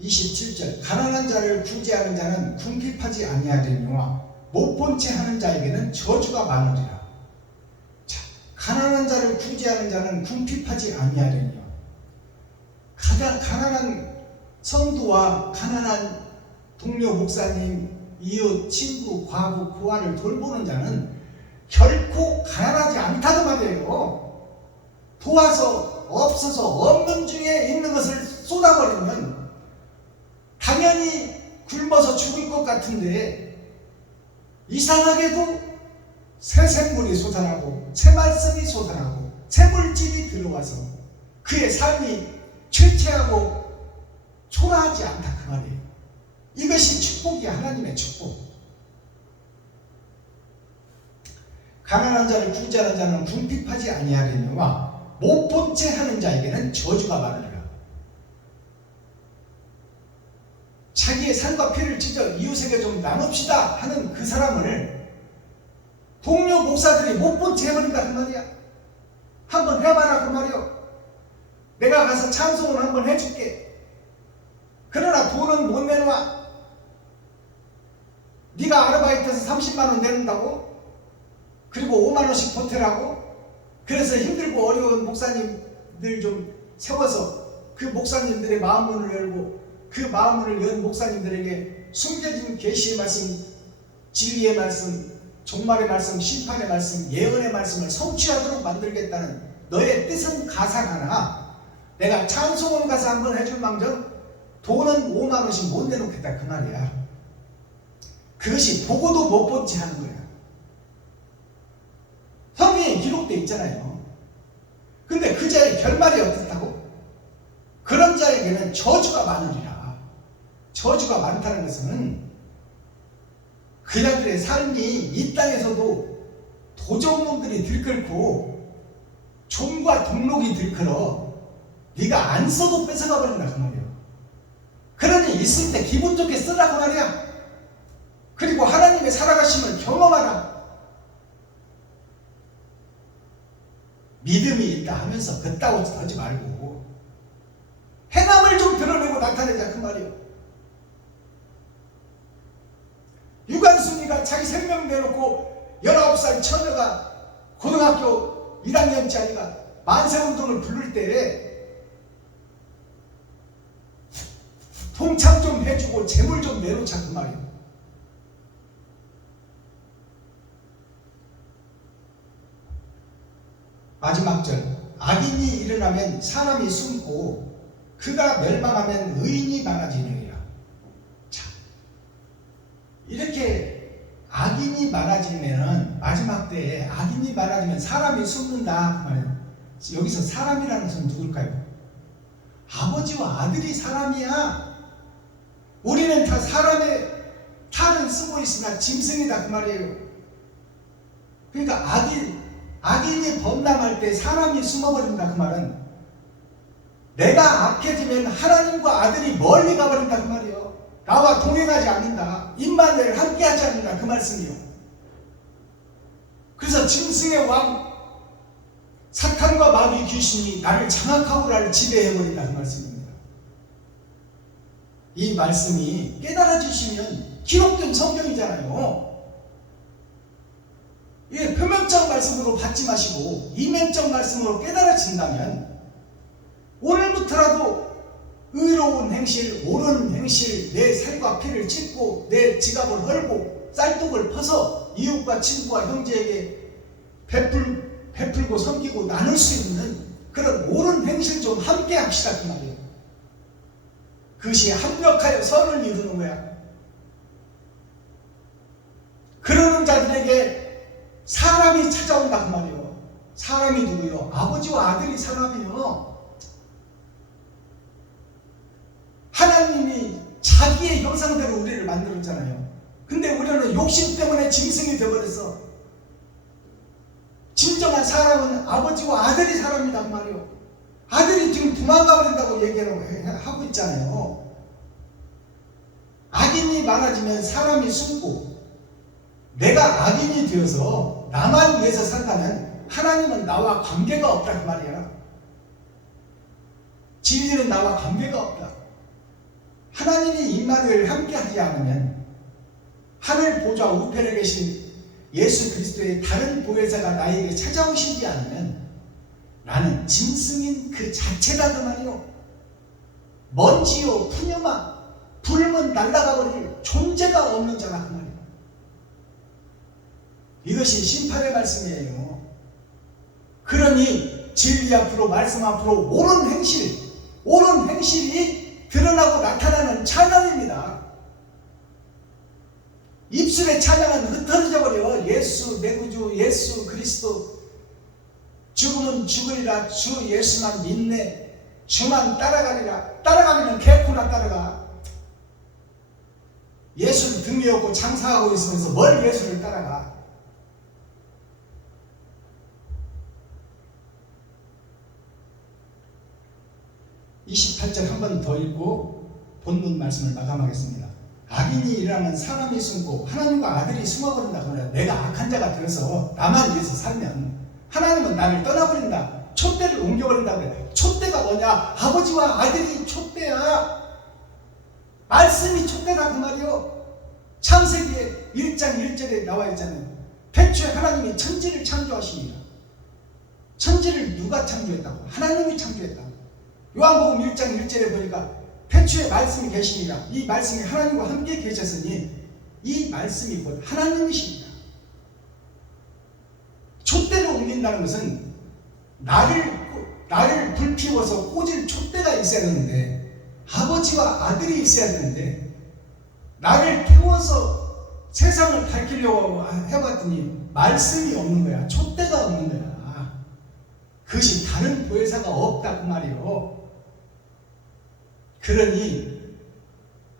(27절) 가난한 자를 구제하는 자는 궁핍하지 아니하리니와 못 본 채 하는 자에게는 저주가 많으리라. 자, 가난한 자를 구제하는 자는 궁핍하지 아니하리니와, 가난한 성도와 가난한 동료 목사님, 이웃, 친구, 과부, 고아를 돌보는 자는 결코 가난하지 않다는 말이에요. 도와서 없어서 없는 중에 있는 것을 쏟아버리면 당연히 굶어서 죽을 것 같은데 이상하게도 새 생물이 솟아나고 새 말씀이 솟아나고 새 물질이 들어와서 그의 삶이 최체하고 초라하지 않다 그 말이에요. 이것이 축복이야. 하나님의 축복. 가난한 자를 구제하는 자는 궁핍하지 아니하리니와 못 본 채 하는 자에게는 저주가 많으리라. 자기의 살과 피를 찢어 이웃에게 좀 나눕시다 하는 그 사람을 동료 목사들이 못 본 채 해버린다 그 말이야. 한번 해봐라 그 말이야. 내가 가서 찬송을 한번 해줄게. 그러나 돈은 못 내놔. 네가 아르바이트해서 30만원 내는다고? 그리고 5만원씩 보태라고? 그래서 힘들고 어려운 목사님들 좀 세워서 그 목사님들의 마음문을 열고 그 마음문을 연 목사님들에게 숨겨진 계시의 말씀, 진리의 말씀, 종말의 말씀, 심판의 말씀, 예언의 말씀을 성취하도록 만들겠다는 너의 뜻은 가상하나 내가 찬송을 가서 한번 해줄 망정 돈은 5만원씩 못 내놓겠다 그 말이야. 그것이 보고도 못 본 채 하는 거야. 성경에 기록되어 있잖아요. 근데 그 자의 결말이 어떻다고? 그런 자에게는 저주가 많으리라. 저주가 많다는 것은 그자들의 삶이 이 땅에서도 도적놈들이 들끓고 종과 동록이 들끓어 네가 안 써도 뺏어가 버린다 그 말이에요. 그러니 있을 때 기분 좋게 쓰라고 말이야. 그리고 하나님의 살아가심을 경험하라. 믿음이 있다 하면서 그따위 하지 말고 행함을 좀 드러내고 나타내자 그 말이에요. 유관순이가 자기 생명 내놓고 19살 처녀가 고등학교 1학년짜리가 만세운동을 부를 때 동참 좀 해주고 재물 좀 내놓자 그 말이에요. 마지막 절 악인이 일어나면 사람이 숨고 그가 멸망하면 의인이 많아지느니라. 자, 이렇게 악인이 많아지면 마지막 때에 악인이 많아지면 사람이 숨는다 그 말이에요. 여기서 사람이라는 것은 누굴까요? 아버지와 아들이 사람이야. 우리는 다 사람의 탈은 쓰고 있으나 짐승이다 그 말이에요. 그러니까 악인이 범람할 때 사람이 숨어버린다 그 말은 내가 악해지면 하나님과 아들이 멀리 가버린다 그 말이에요. 나와 동행하지 않는다. 임마누엘 함께하지 않는다 그 말씀이요. 그래서 짐승의 왕 사탄과 마귀 귀신이 나를 장악하고 나를 지배해버린다 그 말씀입니다. 이 말씀이 깨달아지시면 기록된 성경이잖아요. 예, 표면적 말씀으로 받지 마시고 이면적 말씀으로 깨달아진다면 오늘부터라도 의로운 행실, 옳은 행실, 내 살과 피를 찢고 내 지갑을 헐고 쌀독을 퍼서 이웃과 친구와 형제에게 베풀고 섬기고 나눌 수 있는 그런 옳은 행실 좀 함께 합시다 그 말이에요. 그것이 합력하여 선을 이루는 거야. 그러는 자들에게 사람이 찾아온다 그 말이에요. 사람이 누구요? 아버지와 아들이 사람이요. 하나님이 자기의 형상대로 우리를 만들었잖아요. 근데 우리는 욕심 때문에 짐승이 되어버렸어. 진정한 사람은 아버지와 아들이 사람이란 말이에요. 아들이 지금 도망가 버린다고 얘기를 하고 있잖아요. 악인이 많아지면 사람이 숨고 내가 악인이 되어서 나만 위해서 산다면 하나님은 나와 관계가 없다 그 말이야. 진리는 나와 관계가 없다. 하나님이 임마누엘 함께하지 않으면 하늘 보좌 우편에 계신 예수 그리스도의 다른 보혜사가 나에게 찾아오시지 않으면 나는 짐승인 그 자체다 그 말이요. 먼지요 푸념아 불면 날아가버릴 존재가 없는 자가 그 말이요. 이것이 심판의 말씀이에요. 그러니 진리 앞으로 말씀 앞으로 옳은 행실이 드러나고 나타나는 찬양입니다. 입술의 찬양은 흩어져 버려. 예수 내 구주 예수 그리스도 죽으면 죽으리라 주 예수만 믿네 주만 따라가리라. 따라가면 개코나 따라가. 예수를 등에 업고 장사하고 있으면서 뭘 예수를 따라가. (28절) 한 번 더 읽고 본문 말씀을 마감하겠습니다. 악인이 일어나면 사람이 숨고 하나님과 아들이 숨어버린다. 그러나 내가 악한 자가 되어서 나만 위해서 살면 하나님은 나를 떠나버린다. 촛대를 옮겨버린다 그래. 촛대가 뭐냐? 아버지와 아들이 촛대야. 말씀이 촛대다 그 말이요. 창세기에 1장 1절에 나와 있잖아요. 태초에 하나님이 천지를 창조하시니라. 천지를 누가 창조했다고? 하나님이 창조했다. 요한복음 1장 1절에 보니까 태초에 말씀이 계시니라. 이 말씀이 하나님과 함께 계셨으니 이 말씀이 곧 하나님이십니다. 촛대를 옮긴다는 것은 나를 불피워서 꽂을 촛대가 있어야 되는데 아버지와 아들이 있어야 되는데 나를 태워서 세상을 밝히려고 해봤더니 말씀이 없는 거야. 촛대가 없는 거야. 그것이 다른 보혜사가 없다 그 말이요. 그러니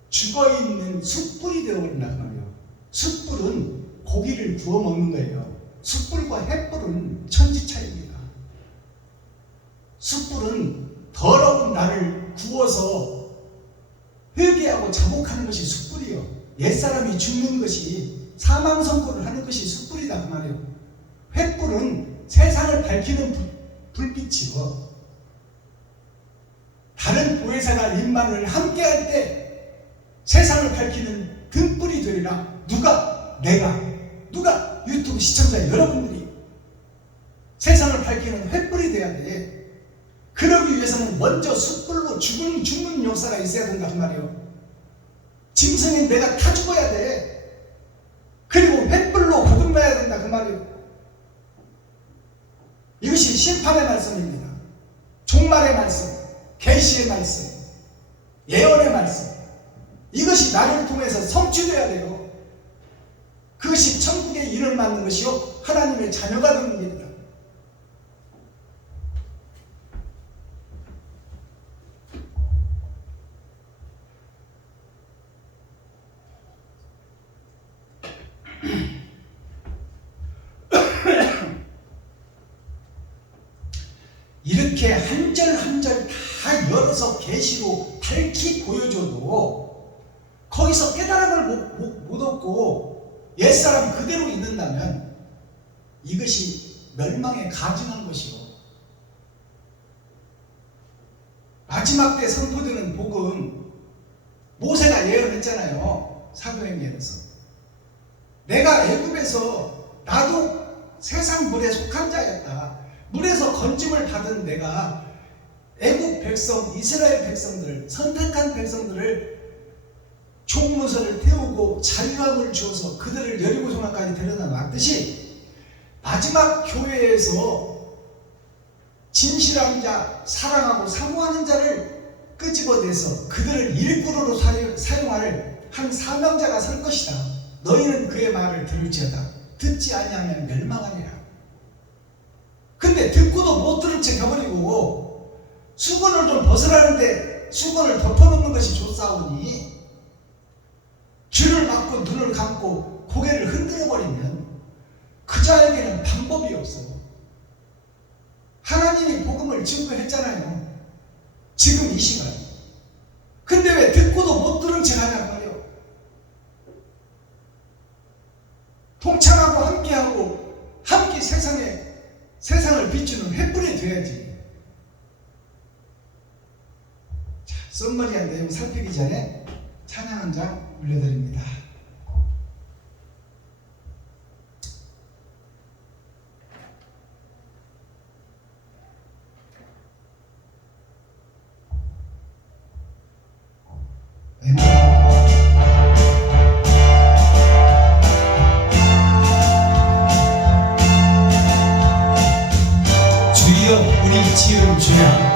죽어있는 숯불이 되어버린다 그 말이에요. 숯불은 고기를 구워 먹는 거예요. 숯불과 햇불은 천지 차이입니다. 숯불은 더러운 나를 구워서 회개하고 자복하는 것이 숯불이요. 옛사람이 죽는 것이 사망 선고를 하는 것이 숯불이다 그 말이에요. 햇불은 세상을 밝히는 불빛이요. 다른 보혜사가 임마누엘 함께할 때 세상을 밝히는 등불이 되리라. 누가? 내가. 누가? 유튜브 시청자 여러분들이 세상을 밝히는 횃불이 돼야 돼. 그러기 위해서는 먼저 숯불로 죽는 역사가 있어야 된다 그 말이에요. 짐승인 내가 타 죽어야 돼. 그리고 횃불로 거듭나야 된다 그 말이에요. 이것이 심판의 말씀입니다. 종말의 말씀, 계시의 말씀, 예언의 말씀. 이것이 나를 통해서 성취되어야 돼요. 그것이 천국의 인을 맡는 것이요 하나님의 자녀가 되는 길이다. 이렇게 한 절 한 절 다 열어서 계시로 밝히 보여줘도 거기서 깨달음을 못 얻고 옛사람 그대로 있는다면 이것이 멸망에 가증한 것이고, 마지막 때 선포되는 복음, 모세가 예언했잖아요. 사도행전에서 내가 애굽에서 나도 세상 물에 속한 자였다. 물에서 건짐을 받은 내가 애국 백성, 이스라엘 백성들, 선택한 백성들을 종문서를 태우고 자유함을 주어서 그들을 여리고성까지 데려다 놨듯이 마지막 교회에서 진실한 자, 사랑하고 사모하는 자를 끄집어내서 그들을 일꾼으로 사용할 한 사명자가 설 것이다. 너희는 그의 말을 들을지어다. 듣지 아니하면 멸망하리라. 근데 듣고도 못 들은 척 해버리고 수건을 좀 벗으라는데 수건을 덮어놓는 것이 좋사오니 귀를 막고 눈을 감고 고개를 흔들어버리면 그 자에게는 방법이 없어. 하나님이 복음을 증거했잖아요. 지금 이 시간. 근데 왜 듣고도 못 들은 척 하냐 말이요. 동참하고 함께하고 함께 세상을 비추는 횃불이 돼야지. 자, 썸머리한 내용 살피기 전에 찬양 한 장 올려드립니다. 주여 우리 지음 주여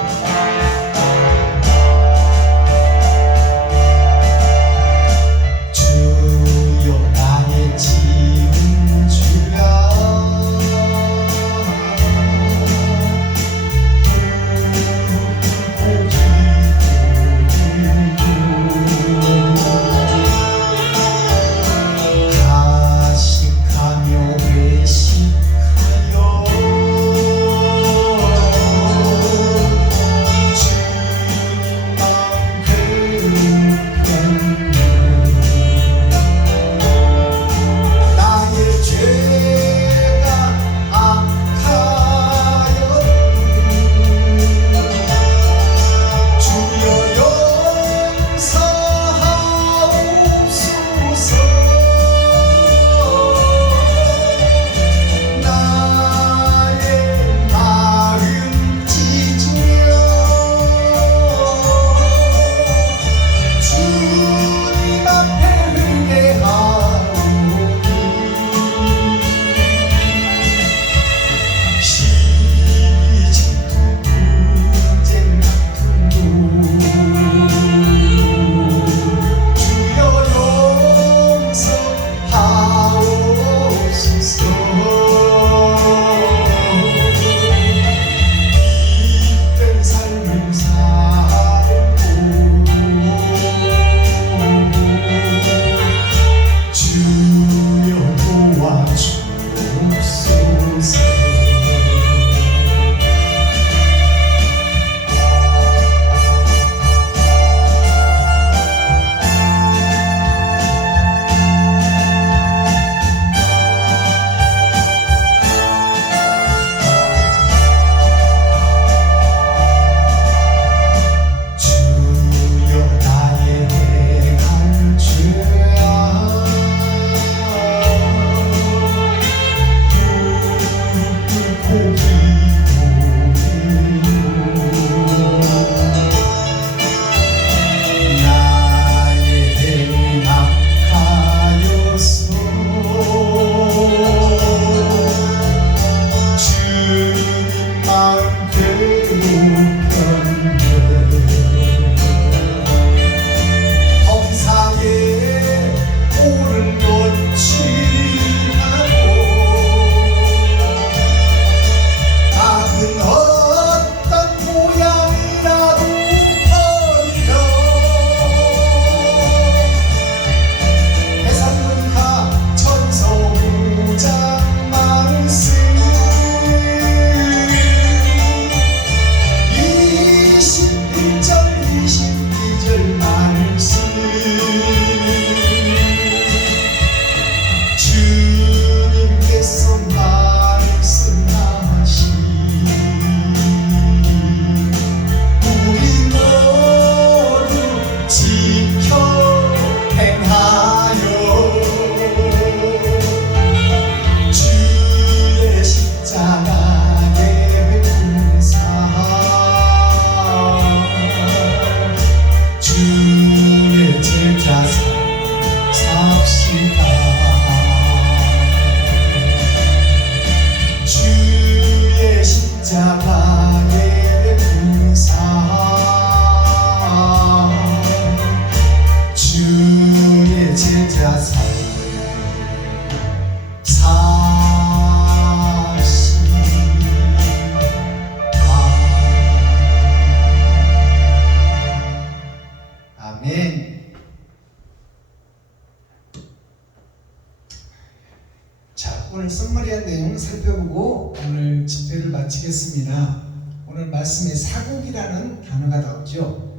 오늘 썸머리한 내용을 살펴보고 오늘 집회를 마치겠습니다. 오늘 말씀에 사곡이라는 단어가 나오죠.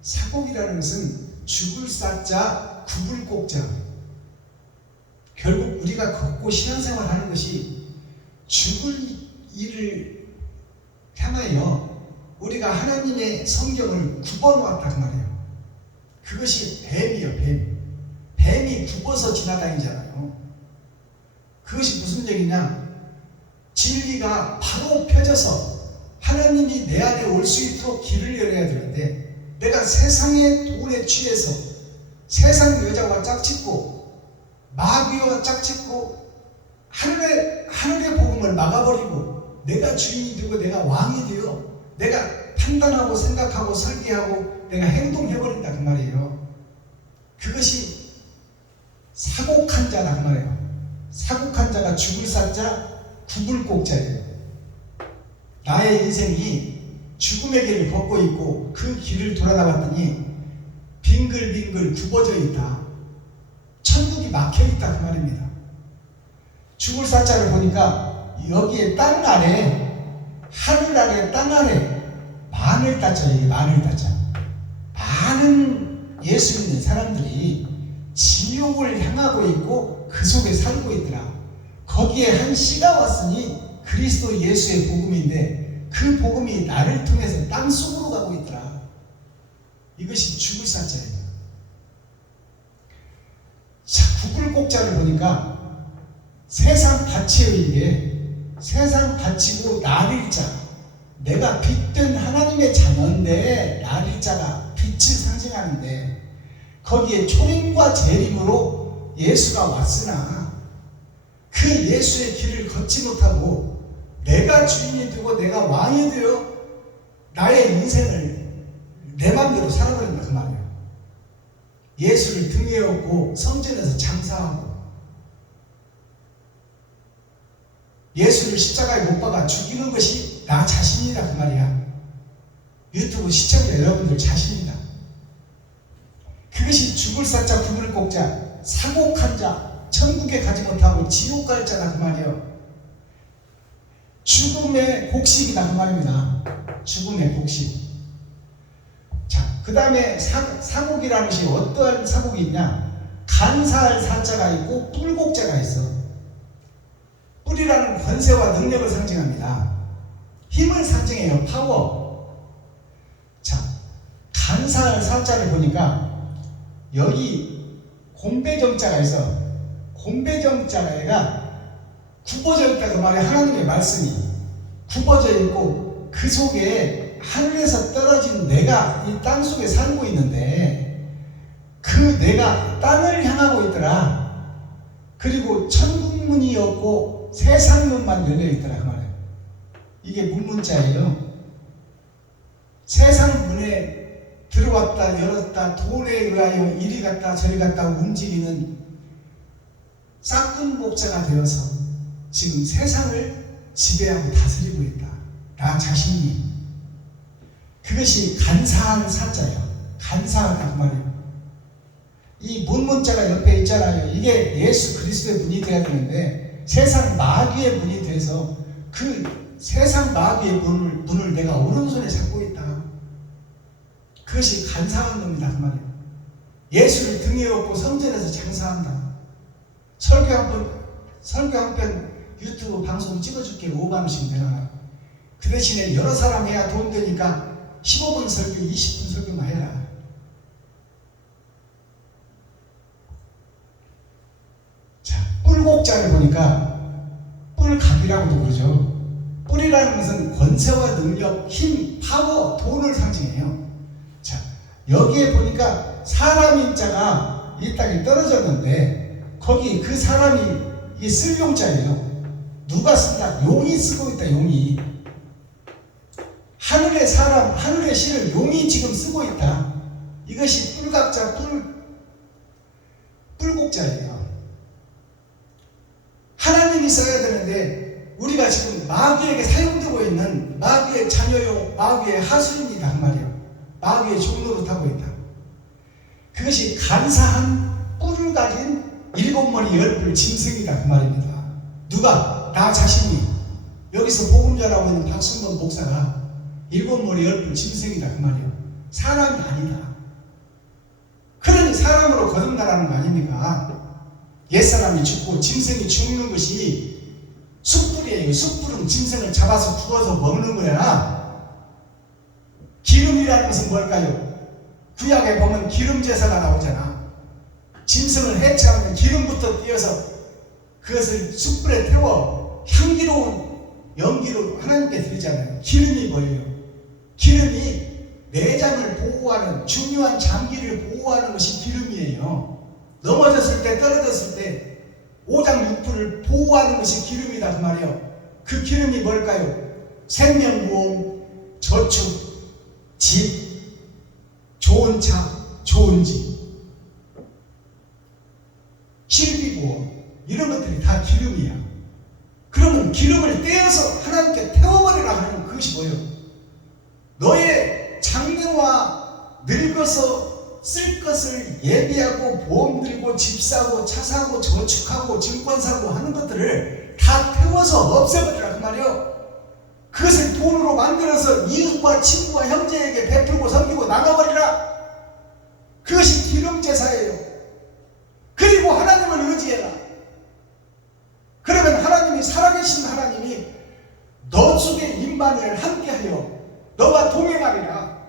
사곡이라는 것은 죽을 사자, 굽을 꼭자. 결국 우리가 걷고 신앙생활 하는 것이 죽을 일을 향하여 우리가 하나님의 성경을 굽어놓았다 그 말이에요. 그것이 뱀이에요. 뱀이 굽어서 지나다니잖아요. 그것이 무슨 얘기냐? 진리가 바로 펴져서 하나님이 내 안에 올 수 있도록 길을 열어야 되는데, 내가 세상의 돈에 취해서 세상 여자와 짝짓고 마귀와 짝짓고 하늘의 복음을 막아버리고 내가 주인이 되고 내가 왕이 되어 내가 판단하고 생각하고 설계하고 내가 행동해버린다 그 말이에요. 그것이 사곡한 자다 그 말이에요. 사곡한 자가 죽을 사자, 굽을 꼭자예요. 나의 인생이 죽음의 길을 걷고 있고 그 길을 돌아다봤더니 빙글빙글 굽어져 있다. 천국이 막혀 있다 그 말입니다. 죽을 사자를 보니까 여기에 땅 아래, 하늘 아래, 땅 아래 마늘 따자, 이게 마늘 따자. 많은 예수 믿는 사람들이 지옥을 향하고 있고 그 속에 살고 있더라. 거기에 한 씨가 왔으니 그리스도 예수의 복음인데 그 복음이 나를 통해서 땅속으로 가고 있더라. 이것이 죽을 사자예요. 자, 굽을 꼭자를 보니까 세상 밭에 의해 세상 밭이고 나릴자, 내가 빛된 하나님의 자녀인데 나릴자가 빛을 상징하는데 거기에 초림과 재림으로 예수가 왔으나 그 예수의 길을 걷지 못하고 내가 주인이 되고 내가 왕이 되어 나의 인생을 내 마음대로 살아버린다 그 말이에요. 예수를 등에 업고 성전에서 장사하고 예수를 십자가에 못 박아 죽이는 것이 나 자신이다 그 말이야. 유튜브 시청자 여러분들 자신이다. 그것이 죽을 사자, 굽을 꼭자, 사곡한 자, 천국에 가지 못하고 지옥 갈 자다 그 말이에요. 죽음의 곡식이다 그 말입니다. 죽음의 곡식. 자, 그 다음에 사곡이라는 것이 어떠한 사곡이 있냐? 간사할 사자가 있고 뿔곡자가 있어. 뿔이라는 권세와 능력을 상징합니다. 힘을 상징해요. 파워. 자, 간사할 사자를 보니까 여기 곰배정자가 있어. 곰배정자가 굽어져 있다 그 말이 하나님의 말씀이 굽어져 있고 그 속에 하늘에서 떨어진 내가 이 땅 속에 살고 있는데 그 내가 땅을 향하고 있더라. 그리고 천국문이 없고 세상문만 열려 있더라 그 말이에요. 이게 문문자예요. 세상 문에 들어왔다 열었다 돈에 의하여 이리 갔다 저리 갔다 움직이는 싹군복자가 되어서 지금 세상을 지배하고 다스리고 있다. 나 자신이. 그것이 간사한 사자예요. 간사하다 그 말이에요. 이 문문자가 옆에 있잖아요. 이게 예수 그리스도의 문이 되어야 되는데 세상 마귀의 문이 돼서 그 세상 마귀의 문을 내가 오른손에 잡고 있다. 그것이 간사한 놈이다 그 말이에요. 예수를 등에 업고 성전에서 장사한다. 설교 한 편 유튜브 방송 찍어줄게. 5만원씩 내놔라. 그 대신에 여러 사람 해야 돈 되니까 15분 설교 20분 설교만 해라. 자, 뿔곡자를 보니까 뿔갑이라고도 그러죠. 뿔이라는 것은 권세와 능력, 힘, 파워, 돈을 상징해요. 자, 여기에 보니까 사람인 자가 이 땅에 떨어졌는데 거기 그 사람이 이 쓸용자예요. 누가 쓴다? 용이 쓰고 있다. 용이. 하늘의 사람, 하늘의 신을 용이 지금 쓰고 있다. 이것이 뿔각자, 뿔곡자예요. 하나님이 써야 되는데 우리가 지금 마귀에게 사용되고 있는 마귀의 자녀요, 마귀의 하수인이다 그 말이에요. 마귀의 종로를 타고 있다. 그것이 간사한 뿔을 가진 7머리 10뿔 짐승이다 그 말입니다. 누가? 나 자신이. 여기서 복음 전하고 있는 박순범 목사가 일곱 머리 열불 짐승이다 그 말이에요. 사람이 아니다. 그러니 사람으로 거듭나라는 거 아닙니까? 옛사람이 죽고 짐승이 죽는 것이 숯불이에요. 숯불은 짐승을 잡아서 구워서 먹는 거야. 기름이라는 것은 뭘까요? 구약에 보면 기름 제사가 나오잖아. 짐승을 해체하면 기름부터 띄어서 그것을 숯불에 태워 향기로운 연기로 하나님께 드리잖아요. 기름이 뭐예요? 기름이 내장을 보호하는 중요한 장기를 보호하는 것이 기름이에요. 넘어졌을 때 떨어졌을 때 오장육부를 보호하는 것이 기름이다 그 말이에요. 그 기름이 뭘까요? 생명보험, 저축, 집, 좋은 차, 좋은 집, 실비보험 이런 것들이 다 기름이야. 그러면 기름을 떼어서 하나님께 태워버리라 하는 그것이 뭐예요? 너의 장래와 늙어서 쓸 것을 예비하고 보험 들고 집 사고 차 사고 저축하고 증권 사고 하는 것들을 다 태워서 없애버리라 그 말이에요. 그것을 돈으로 만들어서 이웃과 친구와 형제에게 베풀고 섬기고 나눠버리라. 그것이 기름제사예요. 그리고 하나님을 의지해라. 그러면 하나님이 살아계신 하나님이 너 속에 임마누엘 함께하여 너와 동행하리라.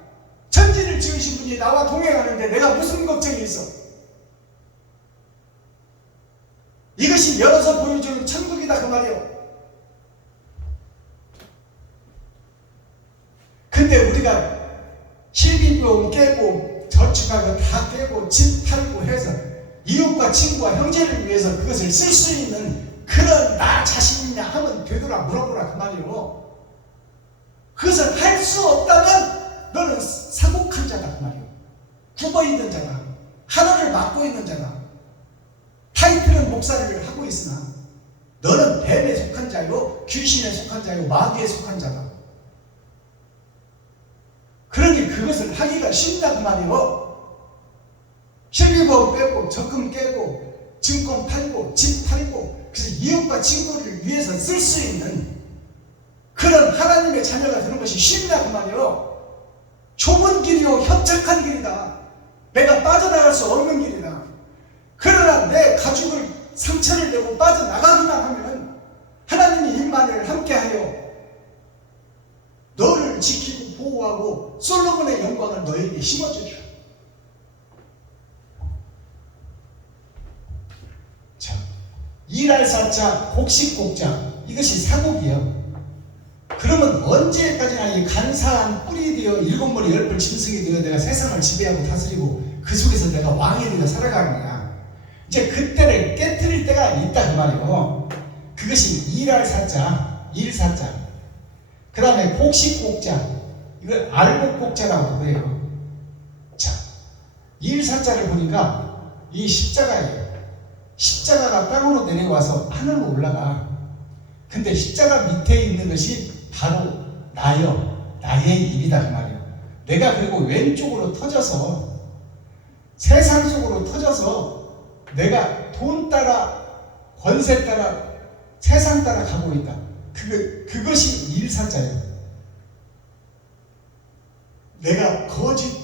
천지를 지으신 분이 나와 동행하는데 내가 무슨 걱정이 있어? 이것이 열어서 보여주는 천국이다 그 말이요. 근데 우리가 실비보험 깨고 저축하고 다 깨고 집 팔고 해서 이웃과 친구와 형제를 위해서 그것을 쓸 수 있는 그런 나 자신이냐 하면 되돌아 물어보라 그 말이요. 그것을 할 수 없다면 너는 사곡한 자다 그 말이요. 굽어있는 자다. 하늘을 맡고 있는 자다. 타이틀은 목사를 하고 있으나 너는 뱀에 속한 자요, 귀신에 속한 자요, 마귀에 속한 자다. 그러니 그것을 하기가 쉽다 그 말이요. 실비보험 빼고 적금 깨고 증권 팔고 집 팔고 그래서 이웃과 친구를 위해서 쓸 수 있는 그런 하나님의 자녀가 되는 것이 쉽다 그 말이요. 좁은 길이요 협착한 길이다. 내가 빠져나갈 수 없는 길이다. 그러나 내 가죽을 상처를 내고 빠져나가기만 하면 하나님이 임마누엘 함께하여 너를 지키고 보호하고 솔로몬의 영광을 너에게 심어주리라. 자, 일할 사자, 곡식곡자 이것이 사곡이요. 그러면 언제까지나 이 간사한 뿔이 되어 일곱 머리 열불 짐승이 되어 내가 세상을 지배하고 다스리고 그 속에서 내가 왕이 되어 살아가는 거야. 이제 그때를 깨트릴 때가 있다 그 말이에요. 그것이 일할 사자, 일사자. 그 다음에 곡식곡자, 이걸 알곡곡자라고 그래요. 자, 일사자를 보니까 이 십자가예요. 십자가가 땅으로 내려와서 하늘로 올라가. 근데 십자가 밑에 있는 것이 바로 나요. 나의 입이다 그 말이에요. 내가 그리고 왼쪽으로 터져서 세상 속으로 터져서 내가 돈 따라 권세 따라 세상 따라 가고 있다. 그것이 일사자예요. 내가 거짓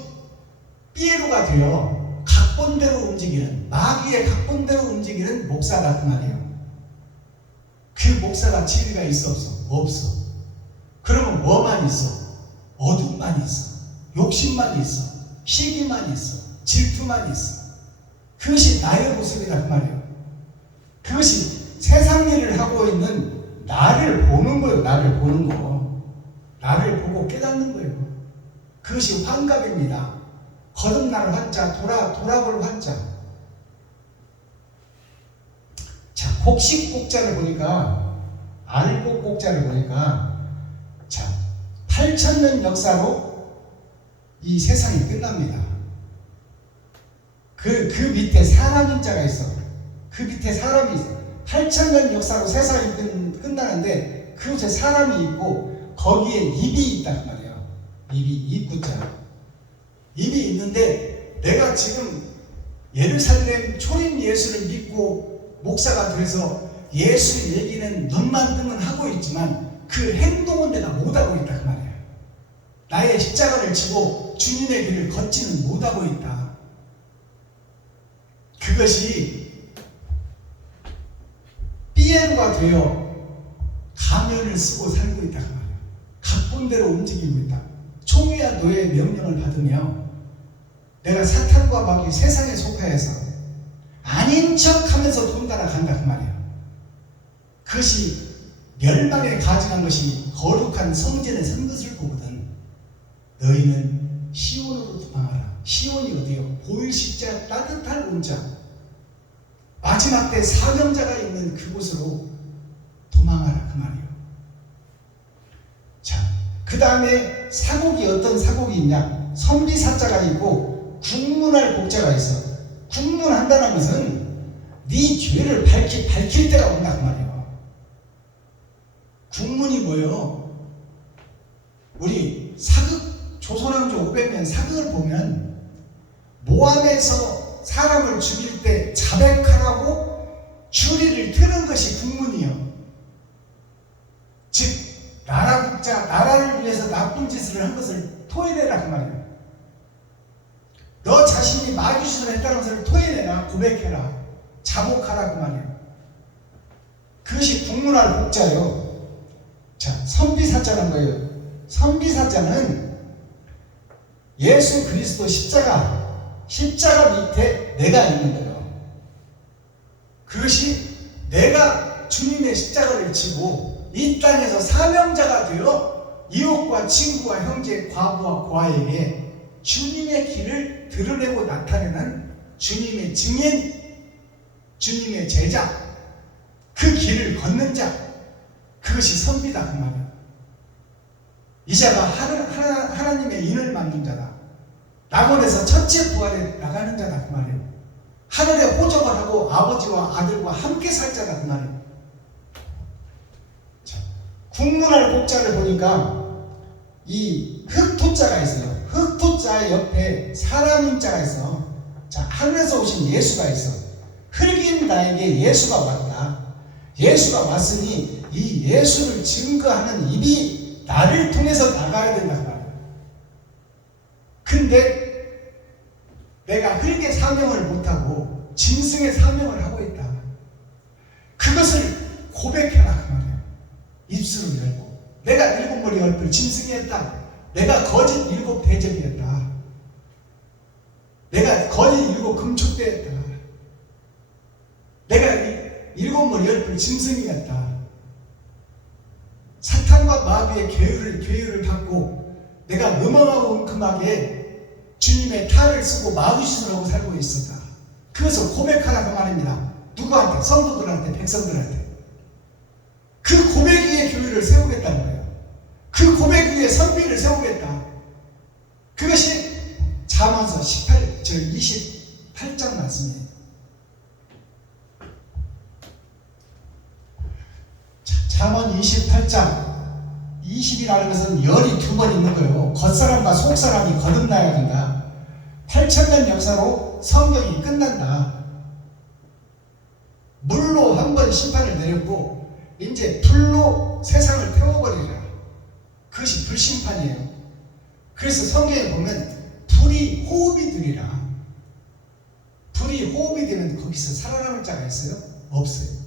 삐에로가 되어 각본대로 움직이는 마귀의 각본대로 움직이는 목사다 그 말이에요. 그 목사가 진리가 있어 없어? 없어. 그러면 뭐만 있어? 어둠만 있어. 욕심만 있어. 시기만 있어. 질투만 있어. 그것이 나의 모습이다 그 말이에요. 그것이 세상 일을 하고 있는 나를 보는 거예요. 나를 보는 거. 나를 보고 깨닫는 거예요. 그것이 환갑입니다. 거듭날 환자, 돌아볼 환자. 자, 곡식곡자를 보니까, 알곡곡자를 보니까, 자, 8,000년 역사로 이 세상이 끝납니다. 그 밑에 사람인 자가 있어. 그 밑에 사람이 있어. 8,000년 역사로 세상이 끝나는데 그곳에 사람이 있고 거기에 입이 있단 말이에요. 입이 입구자. 입이 있는데 내가 지금 예루살렘 초림 예수를 믿고 목사가 돼서 예수 얘기는 눈만 뜨면 하고 있지만 그 행동은 내가 못하고 있다 그 말이야. 나의 십자가를 지고 주님의 길을 걷지는 못하고 있다. 그것이 삐에로가 되어 가면을 쓰고 살고 있다 그 말이야. 각본대로 움직이고 있다. 총회와 노예의 명령을 받으며 내가 사탄과 마귀 세상에 속하여서 아닌 척하면서 돈 따라간다 그 말이야. 그것이 멸망에 가증한 것이 거룩한 성전에 선 것을 보거든. 너희는 시온으로 도망하라. 시온이 어디요? 보일 십자 따뜻할 온자. 마지막 때 사명자가 있는 그곳으로 도망하라 그 말이에요. 자, 그 다음에 사곡이 어떤 사곡이 있냐? 선비사자가 있고 국문할 곡자가 있어. 국문한다는 것은 네 죄를 밝힐 때가 온다 그 말이에요. 국문이 뭐예요? 우리 사극, 조선왕조 500년 사극을 보면 모함에서 사람을 죽일 때 자백하라고 주리를 트는 것이 국문이요. 즉 나라국자, 나라를 위해서 나쁜 짓을 한 것을 토해내라 그 말이에요. 너 자신이 마귀짓을 했다는 것을 토해내라, 고백해라, 자복하라 그 말이에요. 그것이 국문할 국자요. 자, 선비사자는 뭐예요? 선비사자는 예수 그리스도 십자가 밑에 내가 있는 거예요. 그것이 내가 주님의 십자가를 지고 이 땅에서 사명자가 되어 이웃과 친구와 형제, 과부와 고아에게 주님의 길을 드러내고 나타내는 주님의 증인, 주님의 제자, 그 길을 걷는 자, 그것이 선비다 그 말이야. 이 자가 하나님의 인을 맡는 자다. 낙원에서 첫째 부활에 나가는 자다 그 말이에요. 하늘에 호적을 하고 아버지와 아들과 함께 살 자다 그 말이에요. 자, 국문할 곡자를 보니까 이 흑토자가 있어요. 흑토자 옆에 사람 인자가 있어. 자, 하늘에서 오신 예수가 있어. 흑인 나에게 예수가 왔다. 예수가 왔으니 이 예수를 증거하는 입이 나를 통해서 나가야 된단 말이야. 근데 내가 흑의 사명을 못하고 짐승의 사명을 하고 있다. 그것을 고백해라 그 말이야. 입술을 열고 내가 일곱 머리 얼굴 짐승이었다. 내가 거짓 일곱 대적이었다. 내가 거짓 일곱 금촉대였다. 내가 일곱 머리 얼굴 짐승이었다. 사탄과 마귀의 계율을 받고 내가 음험하고 은큼하게 주님의 탈을 쓰고 마귀짓을 하고 살고 있었다. 그것을 고백하라 그 말입니다. 누구한테? 성도들한테, 백성들한테. 그 고백 위에 교회를 세우겠다는 거예요. 그 고백 위에 선비를 세우겠다. 그것이 잠언서 28장 말씀이에요. 잠언 28장 20이라는 것은 열이 두 번 있는 거예요. 겉사람과 속사람이 거듭나야 된다. 8,000년 역사로 성경이 끝난다. 물로 한 번 심판을 내렸고 이제 불로 세상을 태워버리라. 그것이 불심판이에요. 그래서 성경에 보면 불이 호흡이 되리라. 불이 호흡이 되면 거기서 살아남을 자가 있어요? 없어요.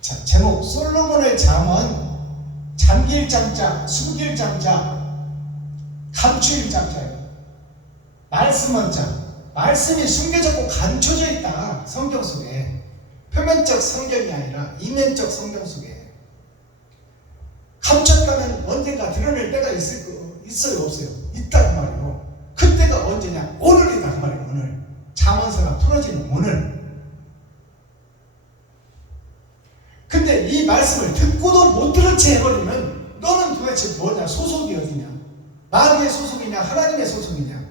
자, 제목 솔로몬의 잠언 잠길 잠자, 숨길 잠자, 감추일 잠자예요. 말씀은 자, 말씀이 숨겨졌고 감춰져 있다. 성경 속에 표면적 성경이 아니라 이면적 성경 속에 감췄다면 언젠가 드러낼 때가 있어요 없어요? 있다고 말이에요. 그때가 언제냐? 오늘이다 그 말이에요. 오늘 잠언서가 풀어지는 오늘. 근데 이 말씀을 듣고도 못 들은 채 해버리면 너는 도대체 뭐냐? 소속이 어디냐? 마귀의 소속이냐? 하나님의 소속이냐?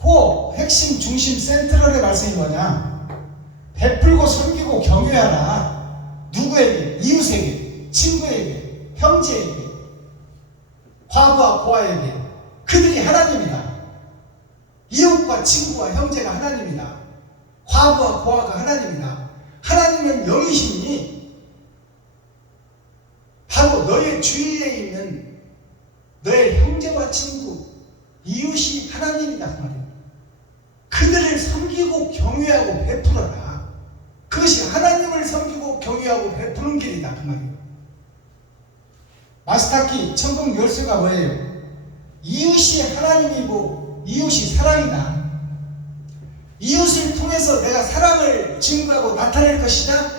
그 핵심 중심 센트럴의 말씀이 뭐냐? 베풀고 섬기고 경외하라. 누구에게? 이웃에게, 친구에게, 형제에게, 과부와 고아에게. 그들이 하나님이다. 이웃과 친구와 형제가 하나님이다. 과부와 고아가 하나님이다. 하나님은 영이시니 바로 너의 주위에 있는 너의 형제와 친구, 이웃이 하나님이다 그 말이에요. 그들을 섬기고 경외하고 베풀어라. 그것이 하나님을 섬기고 경외하고 베푸는 길이다 그 말이에요. 마스터키 천국 열쇠가 뭐예요? 이웃이 하나님이고 이웃이 사랑이다. 이웃을 통해서 내가 사랑을 증거하고 나타낼 것이다.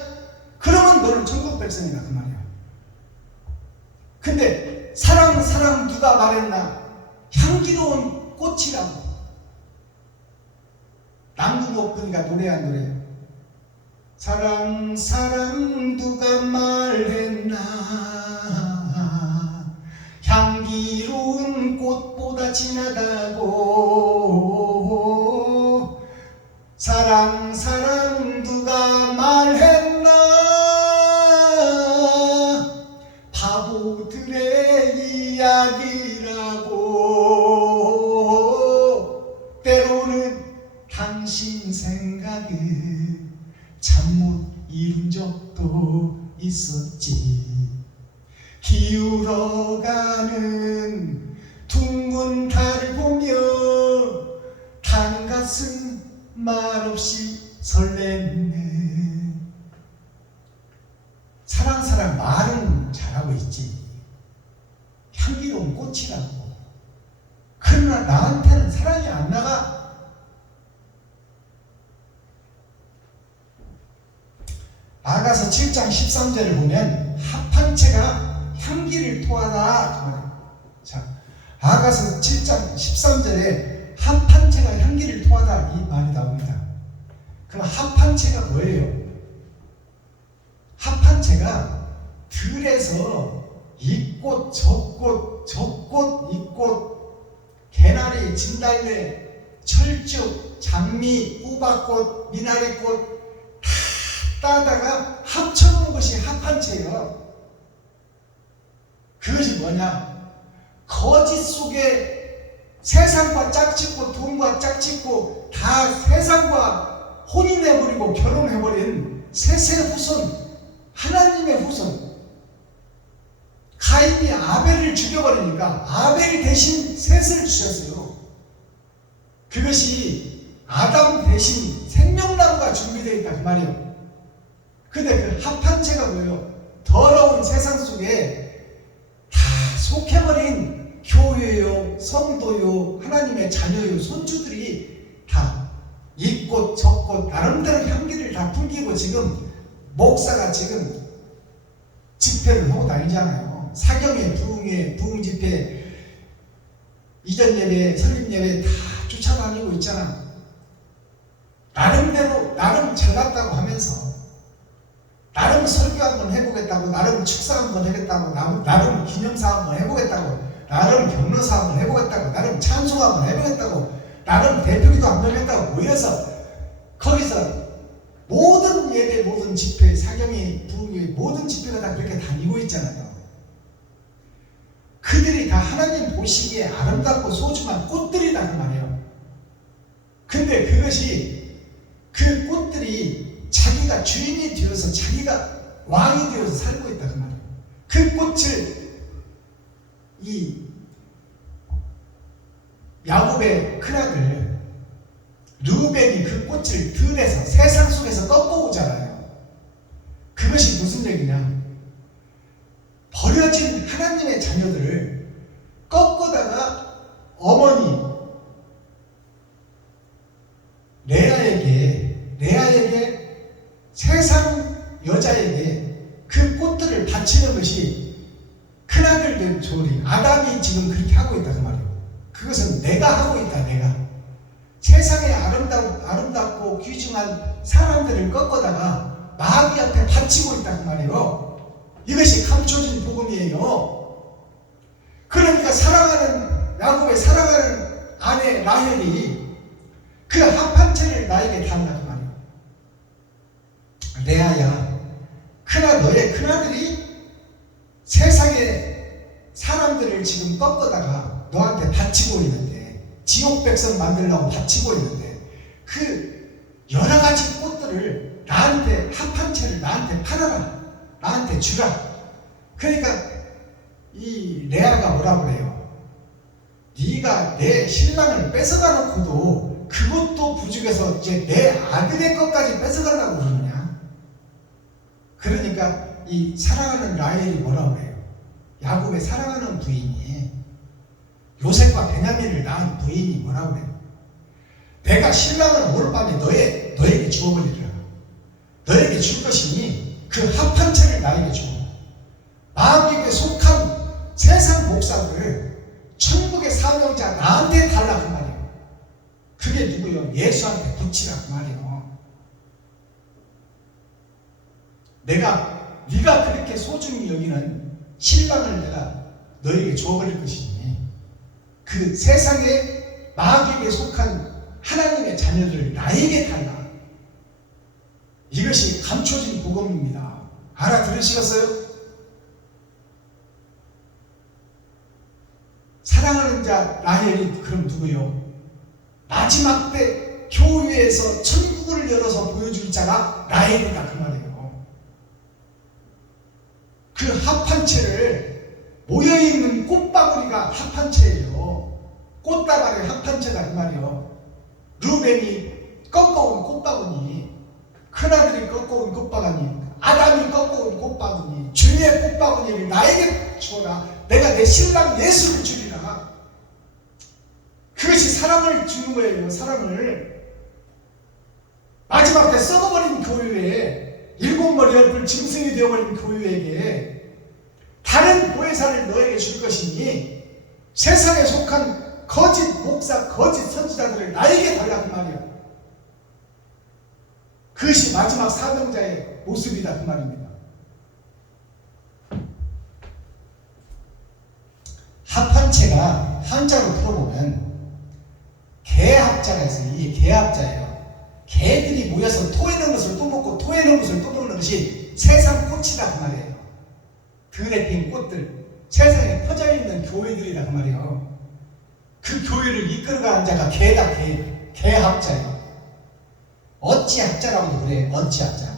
그러면 너는 천국 백성이다 그 말이야. 근데 사랑 누가 말했나? 향기로운 꽃이라고. 남궁옥근이가 노래한 노래. 사랑 누가 말했나? 향기로운 꽃보다 진하다고. 사랑 누가 말했나? 바보들의 이야기라고. 때로는 당신 생각을 잠 못 이룬 적도 있었지. 기울어가는 둥근 달을 보며 단 가슴 말없이 설레네. 사랑 말은 잘하고 있지. 향기로운 꽃이라고. 그러나 나한테는 사랑이 안 나가. 아가서 7장 13절을 보면 합한 채가 향기를 토하다. 자, 아가서 7장 13절에 합한 채가 향기를 토하다 이 말이 나옵니다. 그럼 합한 채가 뭐예요? 합한 채가 들에서 이 꽃, 저 꽃, 이 꽃, 개나리, 진달래, 철쭉, 장미, 우박꽃, 미나리꽃 따다가 합쳐놓은 것이 합한채예요. 그것이 뭐냐? 거짓 속에 세상과 짝짓고 돈과 짝짓고 다 세상과 혼인해버리고 결혼해버린 셋의 후손, 하나님의 후손. 가인이 아벨을 죽여버리니까 아벨 대신 셋을 주셨어요. 그것이 아담 대신 생명나무가 준비되어 있다 그 말이에요. 근데 그 합한 채가 뭐예요? 더러운 세상 속에 다 속해버린 교회요, 성도요, 하나님의 자녀요, 손주들이 다 이 꽃, 저 꽃, 나름대로 향기를 다 풍기고 지금 목사가 지금 집회를 하고 다니잖아요. 사경회, 부흥회, 부흥 집회, 이전 예배, 설립 예배 다 쫓아다니고 있잖아. 나름대로, 나름 잘났다고 하면서 나름 설교 한번 해보겠다고, 나름 축사 한번 해보겠다고, 나름 기념사 한번 해보겠다고, 나름 경로사 한번 해보겠다고, 나름 찬송 한번 해보겠다고, 나름 대표기도 한번 했다고 모여서 거기서 모든 예배, 모든 집회, 사경이, 부흥회, 모든 집회가 다 그렇게 다니고 있잖아요. 그들이 다 하나님 보시기에 아름답고 소중한 꽃들이다 그 말이에요. 근데 그것이 그 꽃들이 자기가 주인이 되어서 자기가 왕이 되어서 살고 있다 그 말이에요. 그 꽃을 이 야곱의 큰아들 르우벤이 그 꽃을 들에서 세상 속에서 꺾어오잖아요. 그것이 무슨 얘기냐? 버려진 하나님의 자녀들을 꺾어다가 어머니 레아에게 세상 여자에게 그 꽃들을 바치는 것이 큰아들 된 조리 아담이 지금 그렇게 하고 있다 그 말이에요. 그것은 내가 하고 있다. 내가 세상에 아름답고 귀중한 사람들을 꺾어다가 마귀 앞에 바치고 있다 그 말이에요. 이것이 감춰진 복음이에요. 그러니까 사랑하는 야곱의 사랑하는 아내 라헬이 그 합한 채를 나에게 달라 그 말이에요. 레아야, 너의 큰아들이 세상의 사람들을 지금 꺾어다가 너한테 바치고 있는데 지옥 백성 만들려고 바치고 있는데 그 여러 가지 꽃들을 나한테 합한 채를 나한테 팔아라, 나한테 주라. 그러니까 이 레아가 뭐라고 그래요? 네가 내 신랑을 뺏어가 놓고도 그것도 부족해서 이제 내 아들의 것까지 뺏어가려고 그러느냐? 그러니까 이 사랑하는 라헬이 뭐라고 그래요? 야곱의 사랑하는 부인이, 요셉과 베냐민을 낳은 부인이 뭐라고 그래요? 내가 신랑을 오늘 밤에 너에게 주어버리리라. 너에게 줄 것이니 그 합한 채를 나에게 주어. 마귀에게 속한 세상 목사를 천국의 사명자 나한테 달라 그 말이에요. 그게 누구요? 예수한테 붙이라 그 말이에요. 네가 그렇게 소중히 여기는 신랑을 내가 너에게 줘버릴 것이니 그 세상에 마귀에게 속한 하나님의 자녀들을 나에게 달라. 이것이 감춰진 복음입니다. 알아들으시겠어요? 사랑하는 자 라헬이 그럼 누구요? 마지막 때 교회에서 천국을 열어서 보여줄 자가 라헬이다 그 말이에요. 그 합한 채를, 모여있는 꽃바구니가 합한 채예요. 꽃다발의 합한 채다 그 말이에요. 루벤이 꺾어온 꽃바구니, 큰아들이 꺾어온 꽃바구니, 아담이 꺾어온 꽃바구니, 주의 꽃바구니를 나에게 주어라. 내가 내 신랑 예수를 주리라. 그것이 사랑을 주는 거예요. 사랑을. 마지막 때 썩어버린 교회에, 일곱 머리 얼굴 짐승이 되어버린 교회에게 다른 보혜사를 너에게 줄 것이니 세상에 속한 거짓 목사, 거짓 선지자들을 나에게 달라 그 말이야. 그것이 마지막 사명자의 모습이다 그 말입니다. 합한체가 한자로 풀어보면 개합자가 있어요. 이게 개합자예요. 개들이 모여서 토해 놓은 것을 또 먹고 토해 놓은 것을 또 먹는 것이 세상 꽃이다 그 말이에요. 들에 핀 꽃들, 세상에 퍼져있는 교회들이다 그 말이에요. 그 교회를 이끌어가는 자가 개다. 개합자예요. 어찌합자라고도 그래. 어찌합자.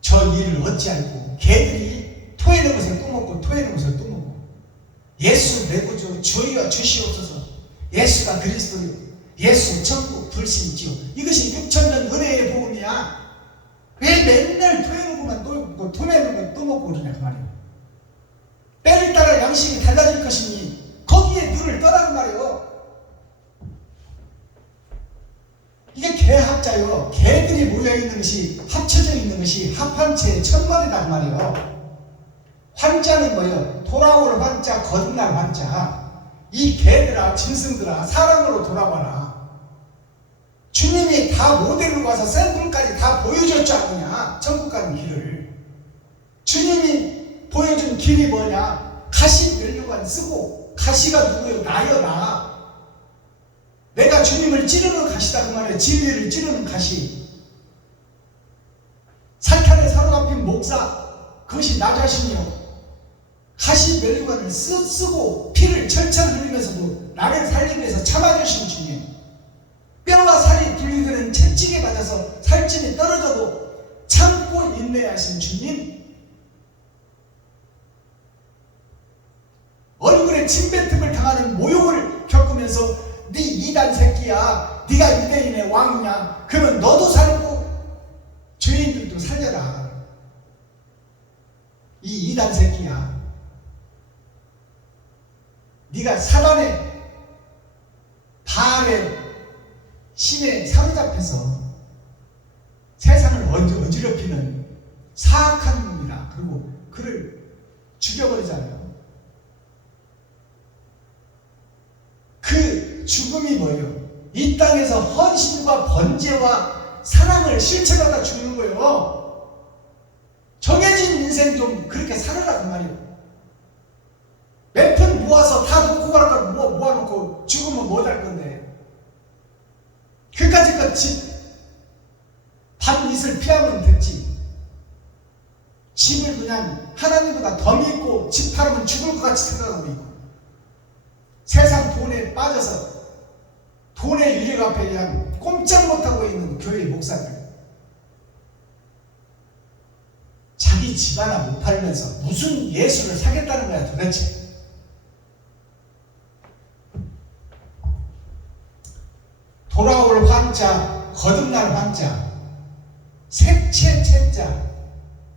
저 일을 어찌할고, 개들이 토해 놓은 것을 또 먹고 토해 놓은 것을 또 먹고, 예수 내 구주 주여 주시옵소서, 예수가 그리스도요, 예수 천국 불신지요. 이것이 6천년 은혜의 복음이야. 왜 맨날 토해놓고만 토해놓은 건 또 먹고 그러냐 그 말이에요. 때를 따라 양식이 달라질 것이니 거기에 눈을 떠라 그 말이에요. 이게 개합자요. 개들이 모여있는 것이, 합쳐져 있는 것이 합한체의 천만이다 그 말이에요. 환자는 뭐예요? 돌아올 환자, 거듭날 환자. 이 개들아, 짐승들아, 사랑으로 돌아와라. 주님이 다 모델로 가서 샘플까지 다 보여줬지 않느냐? 천국 가는 길을. 주님이 보여준 길이 뭐냐? 가시 면류관 쓰고, 가시가 누구예요? 나요, 나. 내가 주님을 찌르는 가시다 그 말이에요. 진리를 찌르는 가시. 사탄에 사로잡힌 목사, 그것이 나 자신이요. 가시 면류관을 쓰고 피를 철철 흘리면서도 나를 살리기 위해서 참아주신 주님. 뼈와 살이 분리되는 채찍에 맞아서 살찜이 떨어져도 참고 인내하신 주님. 얼굴에 침뱉음을 당하는 모욕을 겪으면서 네 이단 새끼야, 네가 유대인의 왕이냐, 그러면 너도 살고 죄인들도 살려라. 이 이단 새끼야, 네가 사단의 바알의 신에 사로잡혀서 세상을 어지럽히는 사악한 놈이다. 그리고 그를 죽여버리잖아요. 그 죽음이 뭐예요? 이 땅에서 헌신과 번제와 사랑을 실천하다 죽는 거예요. 정해진 인생 좀 그렇게 살아라 그 말이에요. 몇 푼 모아서 다 놓고 갈 걸 모아놓고 죽으면 뭐 할 건데. 그까짓 것 밤이슬 피하면 됐지. 집을 그냥 하나님보다 더 믿고 집 팔으면 죽을 것 같이 생각하고 있고, 세상 돈에 빠져서 돈의 유력 앞에 그냥 꼼짝 못하고 있는 교회 목사들, 자기 집 하나 못 팔면서 무슨 예수를 사겠다는 거야 도대체. 돌아올 환자, 거듭날 환자, 색채 채자,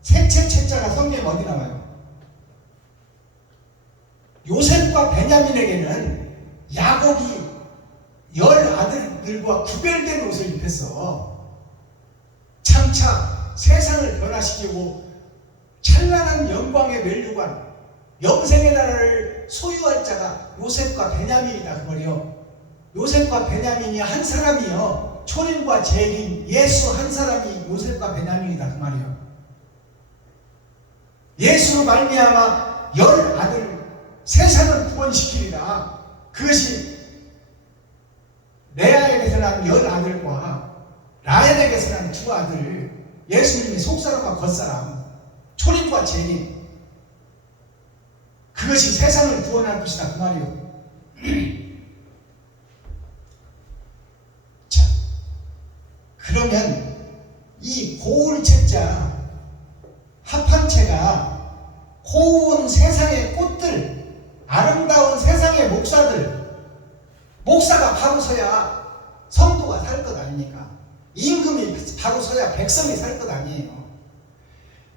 색채 채자가 성경에 어디 나와요? 요셉과 베냐민에게는 야곱이 10 아들들과 구별된 옷을 입혔어. 장차 세상을 변화시키고 찬란한 영광의 면류관, 영생의 나라를 소유할 자가 요셉과 베냐민이다 그 말이요. 요셉과 베냐민이 한 사람이요. 초림과 재림, 예수 한 사람이 요셉과 베냐민이다 그 말이요. 예수로 말미암아 10 아들 세상을 구원시키리라. 그것이 레아에게서 난 10 아들과 라헬에게서 난 2 아들, 예수님이 속사람과 겉사람, 초림과 재림, 그것이 세상을 구원할 것이다 그 말이요. 자, 그러면 이 고울채자 합한채가 고운 세상의 꽃들, 아름다운 세상의 목사들, 목사가 바로 서야 성도가 살 것 아닙니까? 임금이 바로 서야 백성이 살 것 아니에요.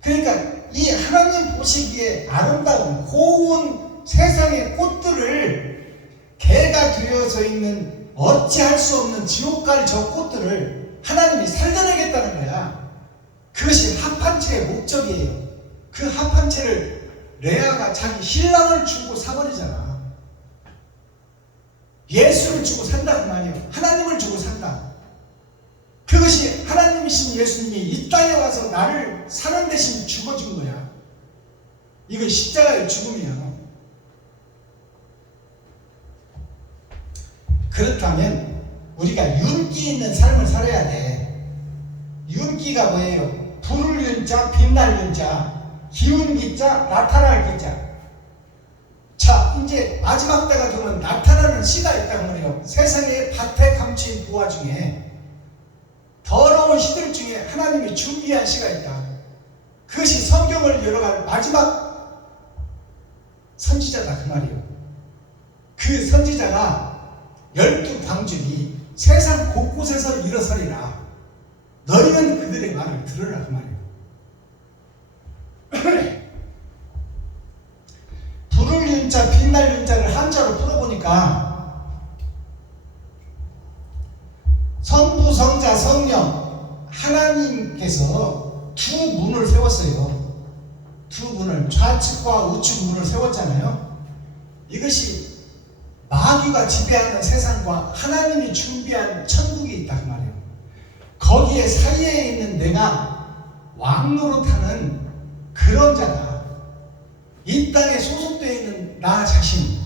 그러니까 이 하나님 보시기에 아름다운 고운 세상의 꽃들을, 개가 되어져 있는 어찌할 수 없는 지옥갈 저 꽃들을 하나님이 살려내겠다는 거야. 그것이 합한채의 목적이에요. 그 합한채를 레아가 자기 신랑을 주고 사버리잖아. 예수를 주고 산다 그 말이에요. 하나님을 주고 산다. 그것이 하나님이신 예수님이 이 땅에 와서 나를 사는 대신 죽어준 거야. 이건 십자가의 죽음이야. 그렇다면 우리가 윤기 있는 삶을 살아야 돼. 윤기가 뭐예요? 불을 윤자, 빛날 윤자, 기운 기자, 나타날 기자. 자, 이제 마지막 때가 되면 나타나는 시가 있다고 말해요. 세상에 밭에 감춘 부화 중에, 더러운 시들 중에 하나님이 준비한 시가 있다. 그것이 성경을 열어갈 마지막 선지자다 그 말이에요. 그 선지자가 12광주리 세상 곳곳에서 일어서리라. 너희는 그들의 말을 들으라 그 말이에요. 불을 윤자, 빛날 윤자를 한자로 풀어보니까 성부, 성자, 성령 하나님께서 2 문을 세웠어요. 2 문을, 좌측과 우측 문을 세웠잖아요. 이것이 마귀가 지배하는 세상과 하나님이 준비한 천국이 있다 그 말이에요. 거기에 사이에 있는 내가 왕노릇하는 그런 자다. 이 땅에 소속되어 있는 나 자신,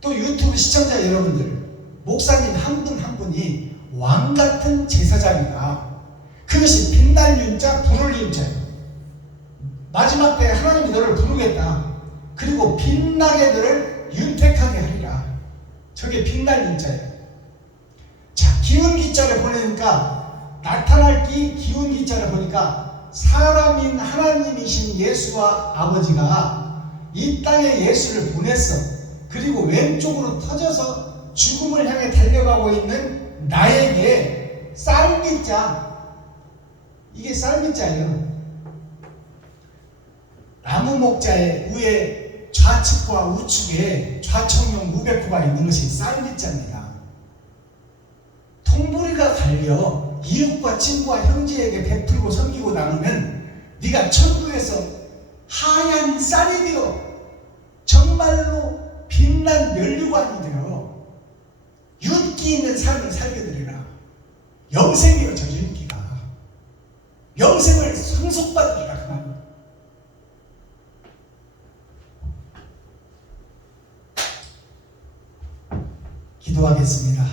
또 유튜브 시청자 여러분들, 목사님 한 분 한 분이 왕같은 제사장이다. 그것이 빛날 윤자, 불을 윤자예요. 마지막 때에 하나님이 너를 부르겠다. 그리고 빛나게 너를 윤택하게 하리라. 저게 빛날 윤자예요. 자, 기운 기자를 보내니까, 나타날 기운 기자를 보니까 사람인 하나님이신 예수와 아버지가 이 땅에 예수를 보냈어. 그리고 왼쪽으로 터져서 죽음을 향해 달려가고 있는 나에게 쌀미자, 이게 쌀미자예요. 나무 목자의 위에 좌측과 우측에 좌청룡 무백호가 있는 것이 쌀미자입니다. 통보리가 갈려 이웃과 친구와 형제에게 베풀고 섬기고 나누면 네가 천국에서 하얀 쌀이 되어 정말로 빛난 면류관이 되어 윤기 있는 삶을 살게 되리라. 영생이요 저 윤기가. 영생을 상속받으리라 그 말입니다. 기도하겠습니다.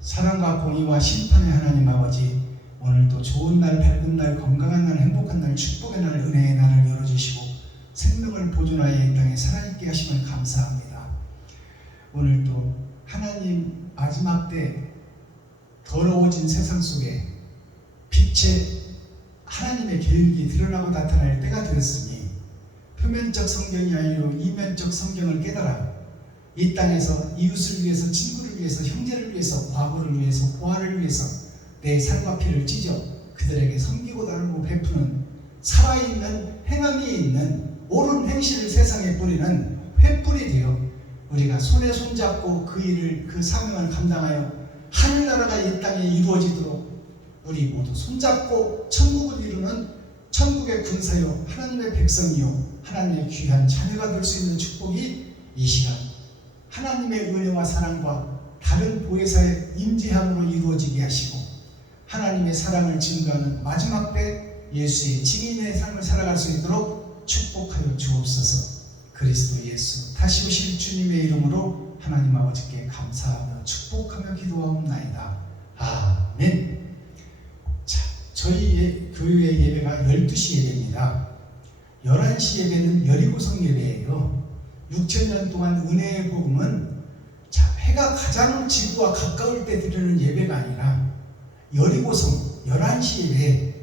사랑과 공의와 심판의 하나님 아버지, 오늘도 좋은 날, 밝은 날, 건강한 날, 행복한 날, 축복의 날, 은혜의 날을 열어주시고 생명을 보존하여 이 땅에 살아있게 하심을 감사합니다. 오늘도 하나님 마지막 때 더러워진 세상 속에 빛의 하나님의 계획이 드러나고 나타날 때가 되었으니 표면적 성경이 아니라 이면적 성경을 깨달아 이 땅에서 이웃을 위해서, 친구를 위해서, 형제를 위해서, 과거를 위해서, 보아를 위해서 내 살과 피를 찢어 그들에게 섬기고 나누고 베푸는 살아있는 행함이 있는 옳은 행실을 세상에 뿌리는 횃불이 되어 우리가 손에 손잡고 그 일을, 그 사명을 감당하여 하늘나라가 이 땅에 이루어지도록 우리 모두 손잡고 천국을 이루는 천국의 군사요 하나님의 백성이요 하나님의 귀한 자녀가 될 수 있는 축복이 이 시간 하나님의 은혜와 사랑과 다른 보혜사의 임재함으로 이루어지게 하시고 하나님의 사랑을 증거하는 마지막 때 예수의 증인의 삶을 살아갈 수 있도록 축복하여 주옵소서. 그리스도 예수 다시 오실 주님의 이름으로 하나님 아버지께 감사하며 축복하며 기도하옵나이다. 아멘. 자, 저희 교회 예배가 12시 예배입니다. 11시 예배는 여리고성 예배예요. 6,000년 동안 은혜의 복음은 해가 가장 지구와 가까울 때 드리는 예배가 아니라 여리고성 11시 예배.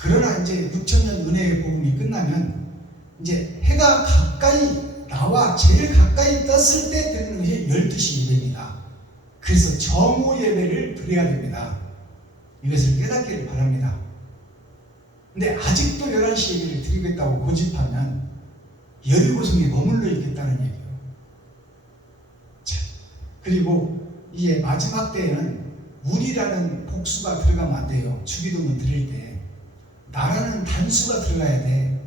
그러나 이제 6,000년 은혜의 복음이 끝나면 이제 해가 가까이 나와 제일 가까이 떴을 때 드리는 것이 12시 예배입니다. 그래서 정오 예배를 드려야 됩니다. 이것을 깨닫기를 바랍니다. 근데 아직도 11시 예배를 드리겠다고 고집하면 여리고성에 머물러 있겠다는 얘기예요. 자, 그리고 이제 마지막 때에는 우리라는 복수가 들어가면 안 돼요. 주기도문 드릴 때 나라는 단수가 들어가야 돼.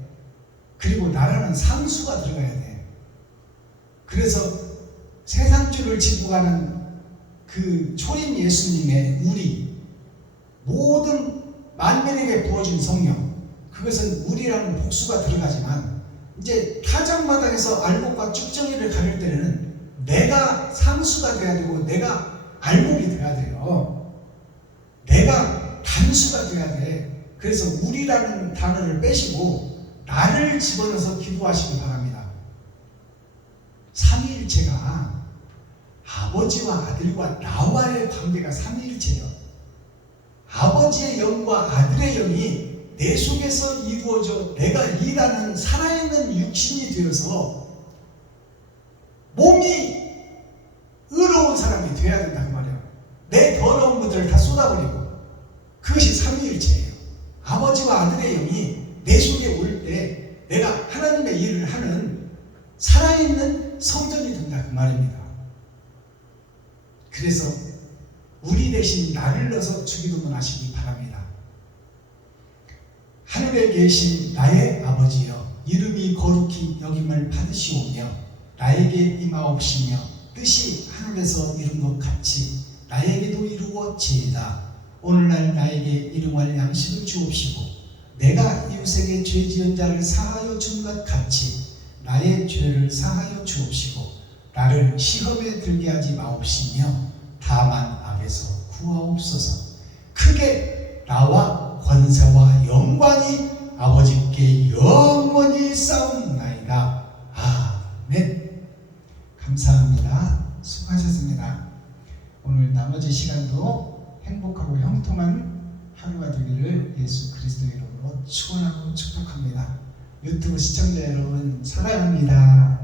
그리고 나라는 상수가 들어가야 돼. 그래서 세상주를 지고 가는 그 초림 예수님의 우리 모든 만민에게 부어진 성령, 그것은 우리라는 복수가 들어가지만 이제 타작마당에서 알곡과 쭉정이를 가릴 때는 내가 상수가 돼야 되고 내가 알곡이 돼야 돼요. 내가 단수가 돼야 돼. 그래서 우리라는 단어를 빼시고 나를 집어넣어서 기도하시기 바랍니다. 삼위일체가 아버지와 아들과 나와의 관계가 삼위일체예요. 아버지의 영과 아들의 영이 내 속에서 이루어져 내가 일하는 살아있는 육신이 되어서 몸이 의로운 사람이 되어야 된다고 말이에요. 내 더러운 것들을 다 쏟아버리고 그것이 삼위일체예요. 아버지와 아들의 영이 내 속에 올 때 내가 하나님의 일을 하는 살아있는 성전이 된다 그 말입니다. 그래서 우리 대신 나를 넣어서 주기도문 하시기 바랍니다. 하늘에 계신 나의 아버지여, 이름이 거룩히 여김을 받으시오며 나에게 임하옵시며 뜻이 하늘에서 이룬 것 같이 나에게도 이루어지이다. 오늘날 나에게 일용할 양식을 주옵시고 내가 이웃에게 죄 지은 자를 사하여 준 것 같이 나의 죄를 사하여 주옵시고 나를 시험에 들게 하지 마옵시며 다만 악에서 구하옵소서. 크게 나와 권세와 영광이 아버지께 영원히 싸움나이다. 아멘. 감사합니다. 수고하셨습니다. 오늘 나머지 시간도 행복하고 형통한 하루가 되기를 예수 그리스도 이름으로 축원하고 축복합니다. 유튜브 시청자 여러분 사랑합니다.